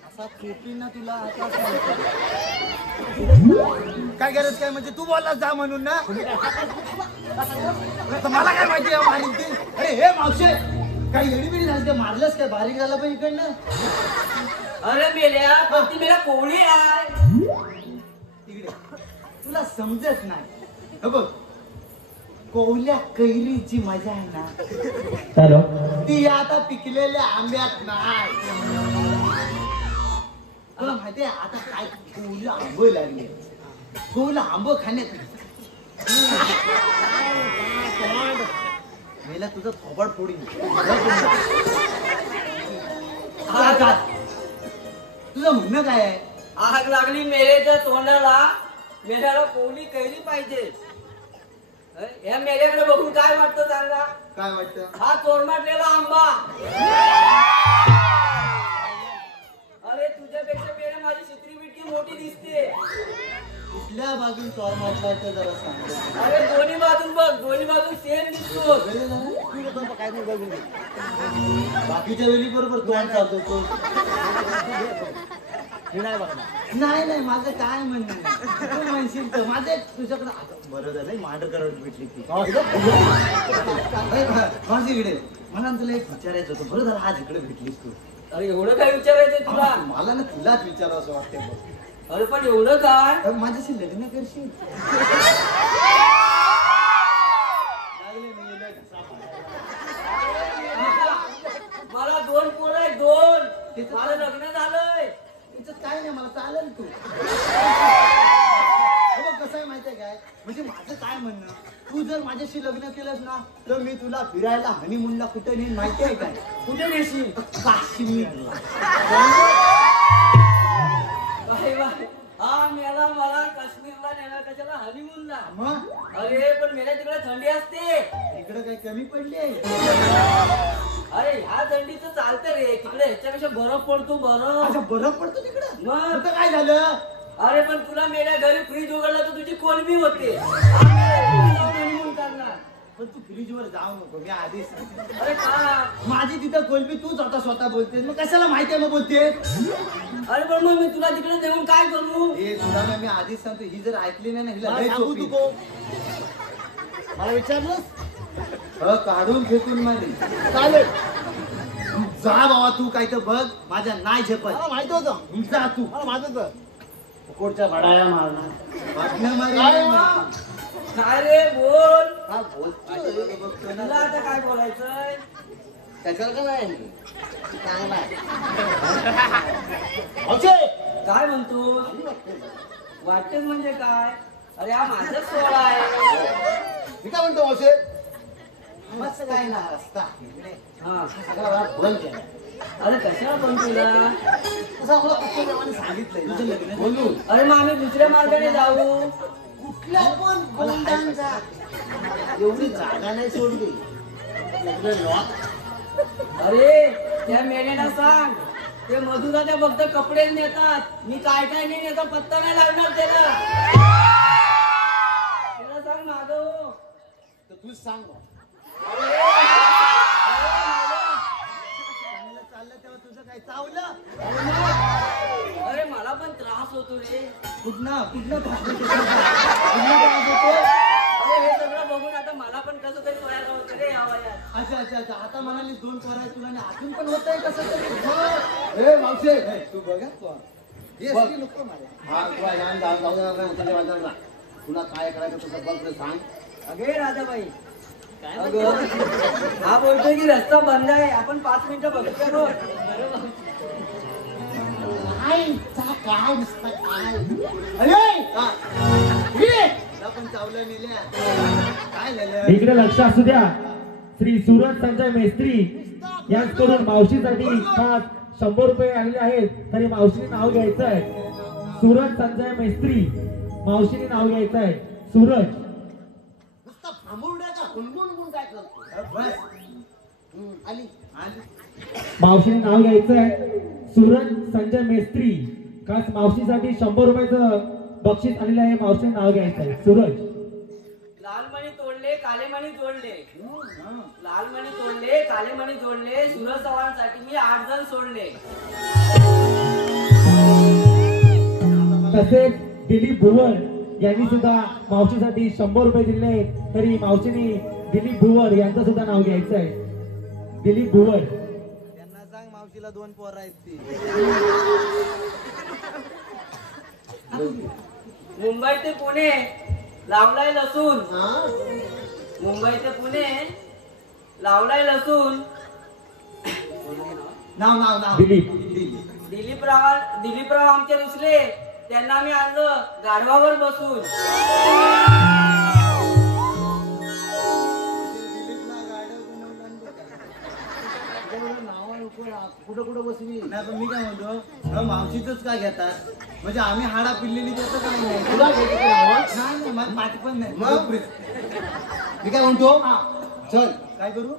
असा चोपीन ना तुला आता काय गरज काय म्हणजे तू बोलला जा म्हणून ना आता मला काय माहिती आहे मारीन ती अरे हे मावशे काही एडीबिडी झाली ते मारलंस काय बारीक झाला पण इकडनं अरे मेल्या पण ती मेला कोवळी आहे. तिकडे तुला समजत नाही हे बघ कोवल्या कैरीची मजा आहे ना ती आता पिकलेल्या आंब्यात नाही तुला माहितीये आता काय कोवली आंब लागले कोवला आंब खाण्यात मेला तुझं थोबाड फोडीन तुझं म्हणणं काय आहे आग लागली मेलेच्या तोंडाला मेल्याला कोवली कैरी पाहिजे. या मेल्याकडे बघून काय वाटतं सांगा. काय वाटतं हा चोरमाटलेला आंबा. अरे तुझ्यापेक्षा मेल्या माझी शित्री बिटकी मोठी दिसते. कुठल्या बाजून चोर मारला ते जरा सांग अरे दोन्ही बाजून बघ दोन्ही बाजून सेम दिसतो. काय नाही बघून बाकीच्या वेळी बरोबर तोंड चालतो तो नाही नाही माझं काय म्हणणं नाही. तू म्हणशील तर माझं एक तुझ्याकडे बरं झालं मांडर करत भेटली ती माझी इकडे मला तुला एक विचारायचं होतं बरं झालं आज इकडे भेटलीस तू अरे एवढं काय विचारायचंय तुला. मला ना तुलाच विचारावं असं वाटतंय अरे पण एवढं काय. बघ. माझ्याशी लग्न करशील मला 2 पोरं आहेत 2. मला लग्न झालंय. त्याच्यात काय नाही मला चालेल तू कसं आहे माहितीये काय म्हणजे माझं काय म्हणणं तू जर माझ्याशी लग्न केलंस ना तर मी तुला फिरायला हनीमूनला कुठे नेईन माहिती आहे काय कुठे नेशील. काश्मीरला हा मेला मला काश्मीरला नेला कशाला हनीमूनला. मग अरे पण मेल्या तिकडे थंडी असते. इकडं काही कमी पडली आहे अरे ह्या थंडीचं चालतं रे तिकडे ह्याच्यापेक्षा बरफ पडतो बरफ. अच्छा बरफ पडतो तिकडं मग आता काय झालं अरे पण तुला मेल्या घरी फ्रीज उघडला तर तुझी कोलबी होते. हनीमून करणार. पण तू फ्रीजवर जाऊ नको मी आधीच सांगते. अरे का माझी तिथं कोलबी तूच आता स्वतः बोलते मग कशाला माहितीये मग बोलते अरे पण मग मी तुला तिकडे देऊन काय करू. हे तुला ना मी आधीच सांगतो ही जर ऐकली नाही ना हिला मला लय सांगू चोपीन. तू मला विचारलंस काढून फेकून मारी चालेल. जा बाबा तू काय तर बघ माझ्या नाही झेपत मला माहित होतं जा तू मला माहित होतं कोटच्या भाडाया मारणार वाटणं मारी काय नाही वा? मारी. काय रे बोल. हा, बोलतोय. बघतोय ना. तुला आता काय बोलायचंय. त्याच्यावर का नाही चांगला काय म्हणतो वाटतेच म्हणजे काय. अरे हा माझाच सोहळा आहे. मी काय म्हणतो मावशे मस्त काय ना रस्ता इकडे हा सगळा बंद केला अरे कशाला पण तुला. तसं मला कुठल्या सांगितलंय तुझं लग्न बोलू अरे मग आम्ही दुसऱ्या मार्गाने जाऊ. कुठल्या पण गोंडान जा एवढी जागा नाही सोडली एवढे लॉक. अरे त्या मेलेला सांग ते मधुराच्या फक्त कपडे नेतात. मी काय काय नाही नेता पत्ता नाही लागणार त्याला. त्याला सांग माधव. तर तूच सांग बा. चांगलं चाललं तेव्हा तुझं काय चावलं अरे मला पण त्रास होतो रे. कुठनं त्रास होतो? अरे हे सगळं बघून आता मला पण कसं तरी व्हायला होतं रे या वयात. अच्छा अच्छा अच्छा आता म्हणाली 2 पोरं आहेत तुला आणि आतून पण होत आहे कसं तरी ए मावशे हे, तू बघा तू हे बघ. की नको मला हा तुला जाऊन जाऊ देणार नाही तुझ्या बाजारला तुला काय करायचं तुझं बघ ते सांग. अगे राधाबाई अगं हा बोलतोय की रस्ता बंद आहे आपण 5 मिनिटं बघतो बघ. काय नुसतं काय अरे हा. तुला पण चावलं नेल्या काय झालं इकडे लक्ष असू द्या. श्री सूरज संजय मेस्त्री यांच्याकडून मावशीसाठी खास 100 रुपये आलेले आहेत तरी मावशीने नाव घ्यायचं आहे. सूरज संजय मेस्त्री. मावशीने नाव घ्यायचं आहे सूरज. नुसता फांबुरड्या का गुणगुण काय करतो बस. आली आली. मावशीने नाव घ्यायचं आहे सूरज संजय मेस्त्री. खास मावशीसाठी 100 रुपयाचं बक्षीस आलेलं आहे. मावशीने नाव घ्यायचं आहे सूरज. लाल मणी तोडले काले मणी जोडले. लाल मणी तोडले काले मणी जोडले. सूरज चव्हाणसाठी मी 8 जण सोडले. तसेच दिलीप भुवर यांनी सुद्धा मावशीसाठी 100 रुपये दिले आहेत. तरी मावशीने दिलीप भुवर यांचं सुद्धा नाव घ्यायचं आहे. दिलीप भुवर. त्यांना सांग मावशीला 2 पोरं आहेत ती. मुंबई ते पुणे लावलाय लसूण. मुंबई ते पुणे लावलाय लसूण. नाव नाव नाव दिलीप. दिलीपराव आमचे रुसले. त्यांना मी आणलं गाढवावर बसून. कुठं कुठं बसवी नाही. पण मी काय म्हणतो मावशीच काय घेतात म्हणजे आम्ही हाडा पिल्लेली त्याचं काय नाही. नाही मला पाठी पण नाही. मी काय म्हणतो चल काय करू.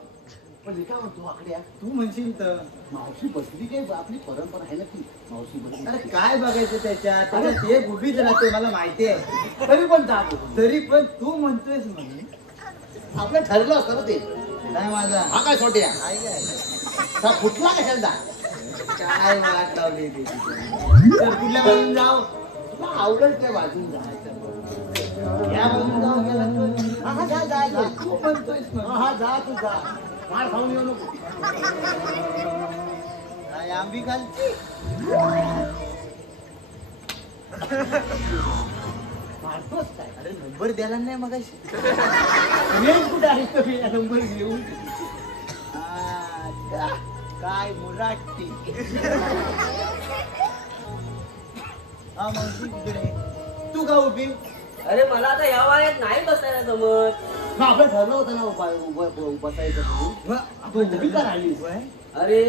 पण मी काय म्हणतो आकड्या तू म्हणशील तर मावशी बसली काही आपली परंपरा आहे ना ती मावशी बसली. अरे काय बघायचं त्याच्यात ते उभीच राहते मला माहिती आहे. तरी पण जातो. तरी पण तू म्हणतोयस म्हणून आपलं ठरलं असतं ना ते. नाही माझा हा काय छोट्या काय काय फुटला कशाला काय वाट लावली ती. तर कुठल्या बाजून जाऊ तुला आवडेल त्या बाजून जायचं. या बाजून जाऊ. हा जा जा जा तू म्हणतोयस हा जा तू जा. मार खाऊन येऊ नको. काय आंबी घालती मारतोस काय. अरे नंबर द्यायला नाही मग कुठे आहे कमी नंबर घेऊन. काय मुराटी. हा मावशी तिकडे तू का उभी. अरे मला आता या वयात नाही बसायला जमत. आपण ठरलं होतं ना बसायचं. आपण उभी का राहिली. अरे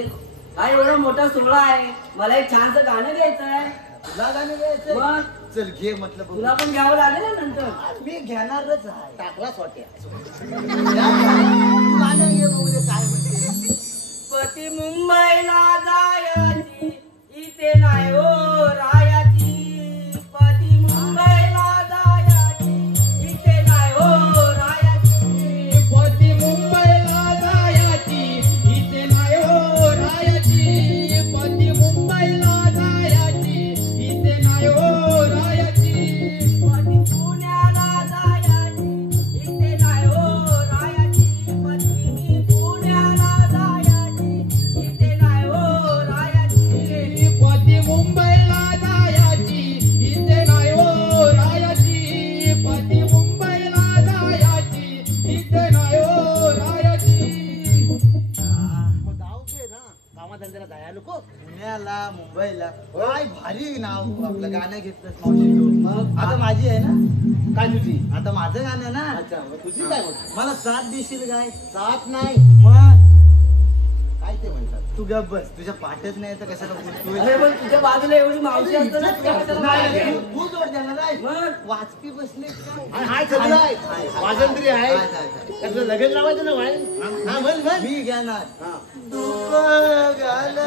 हा एवढा मोठा सोहळा आहे. मला एक छानसं गाणं घ्यायचं आहे. तुला गाणं घ्यायचं मग चल घे म्हटलं. तुला पण घ्यावं लागेल ना नंतर. मी घेणारच आहे. टाकलाच वाट्या. गाणं घे बघू दे काय म्हणते. पती मुंबईला जायची इथे नाही हो रायाची. पती मुंबईला जायची इथे नाही हो रायाची. पती मुंबईला जायची इथे नाही हो रायाची. पती मुंबईला जायची इथे नाही हो रायाची. पती पुण्याला जायची इथे नाही हो रायाची. पती पुण्याला जायची इथे नाही हो रायाची. पती मुंबईला जायची इथे नाही हो रायाची. पती मुंबईला जायची इथे नाही हो रायाची. मग जाऊ दे ना कामाधंद्याला जायला नको. पुण्याला मुंबईला काय भारी नाव आपलं गाणं घेतलं मावशी तू. आता माझी आहे ना काय तुझी. आता माझं गाणं ना. अच्छा तुझी काय मला 7 देशील काय. 7 नाही मग काय ते म्हणतात. तू गप बस. तुझ्या पाठच नाही तर कशाला बोलतोय. अरे पण तुझ्या बाजूला एवढी मावशी असताना तुला कशाला मारायला लागली? तू जोड देणार आहे. मग वाचपी बसले वाजंत्री आहे. त्याचं लगेच लावायचं ना भाई. हा म्हण म्हण. मी घेणार तू घाल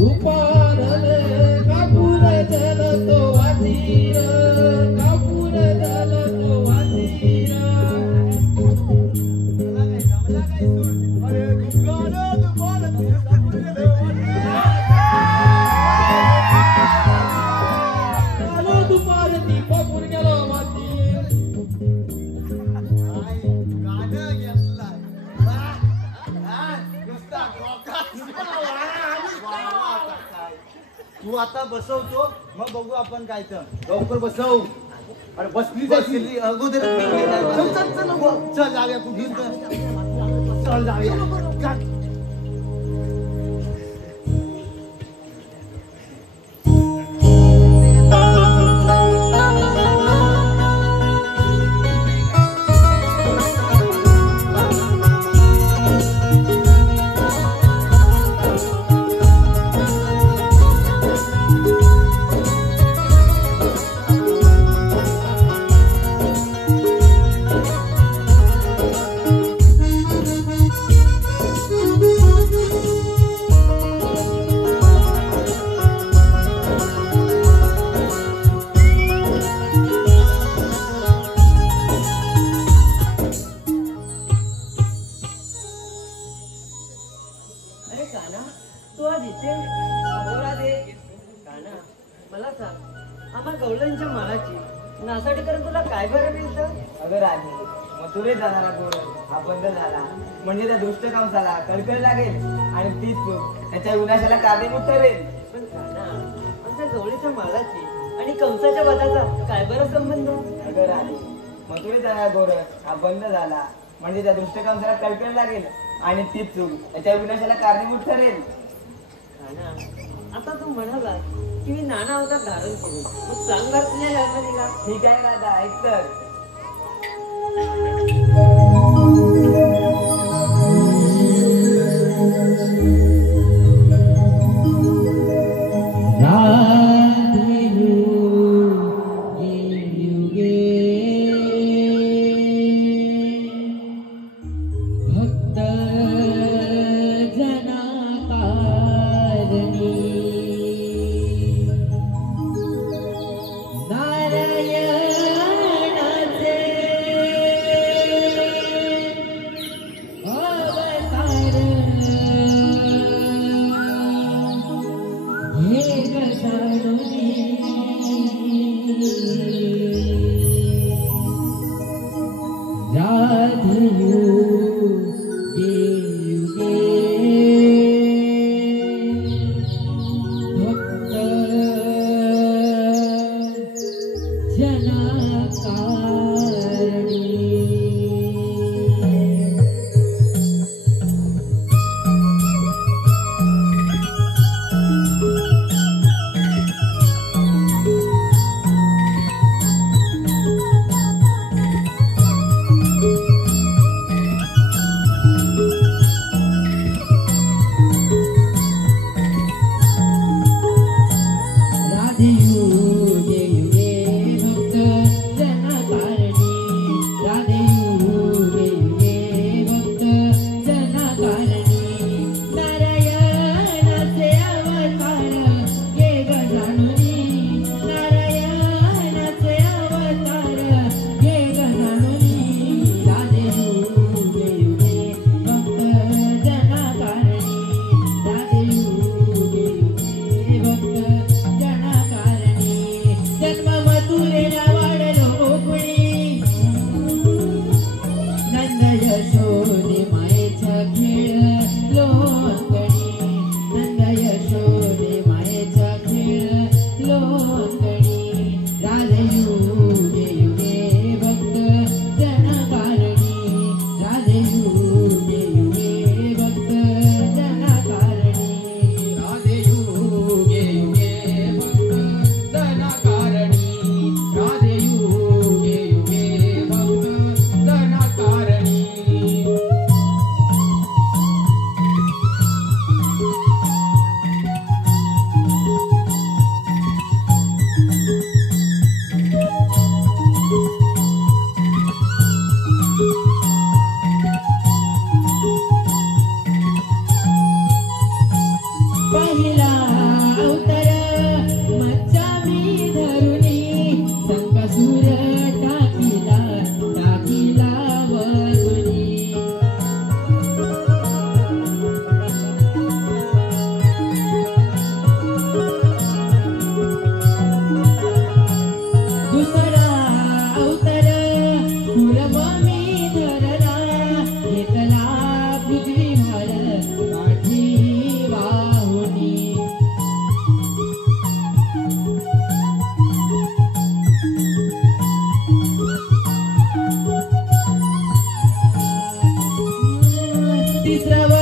उपारले कापूर जलतो वातीर. कापूर जलतो वातीर. आलो दुपार ती कापूर गेलो वातीर. तू आता बसवतो मग बघू आपण काय तर. लवकर बसव. अरे बसली अगोदर चल चल चल चल जाऊया कुठे चल जाऊया. मथुरेत जाणारा गोरख हा बंद झाला म्हणजे त्या दुष्ट कंसाला कळकळ लागेल आणि तीच चूक त्याच्या विनाशाला कारणीभूत ठरेल. पण काना, आमच्या जवळीच्या मालाची आणि कंसाच्या वधाचा काय बरं संबंध? अगं राणी, मथुरेत जाणारा गोरख हा बंद झाला म्हणजे त्या दुष्ट कंसाला कळकळ लागेल आणि तीच चूक त्याच्या विनाशाला कारणीभूत ठरेल. काना, आता तू म्हणाला की मी नाना अवतार धारण करू, मग सांगणार तुझ्या जन्मदिला. ठीक आहे दादा, ऐक तर. तिसरा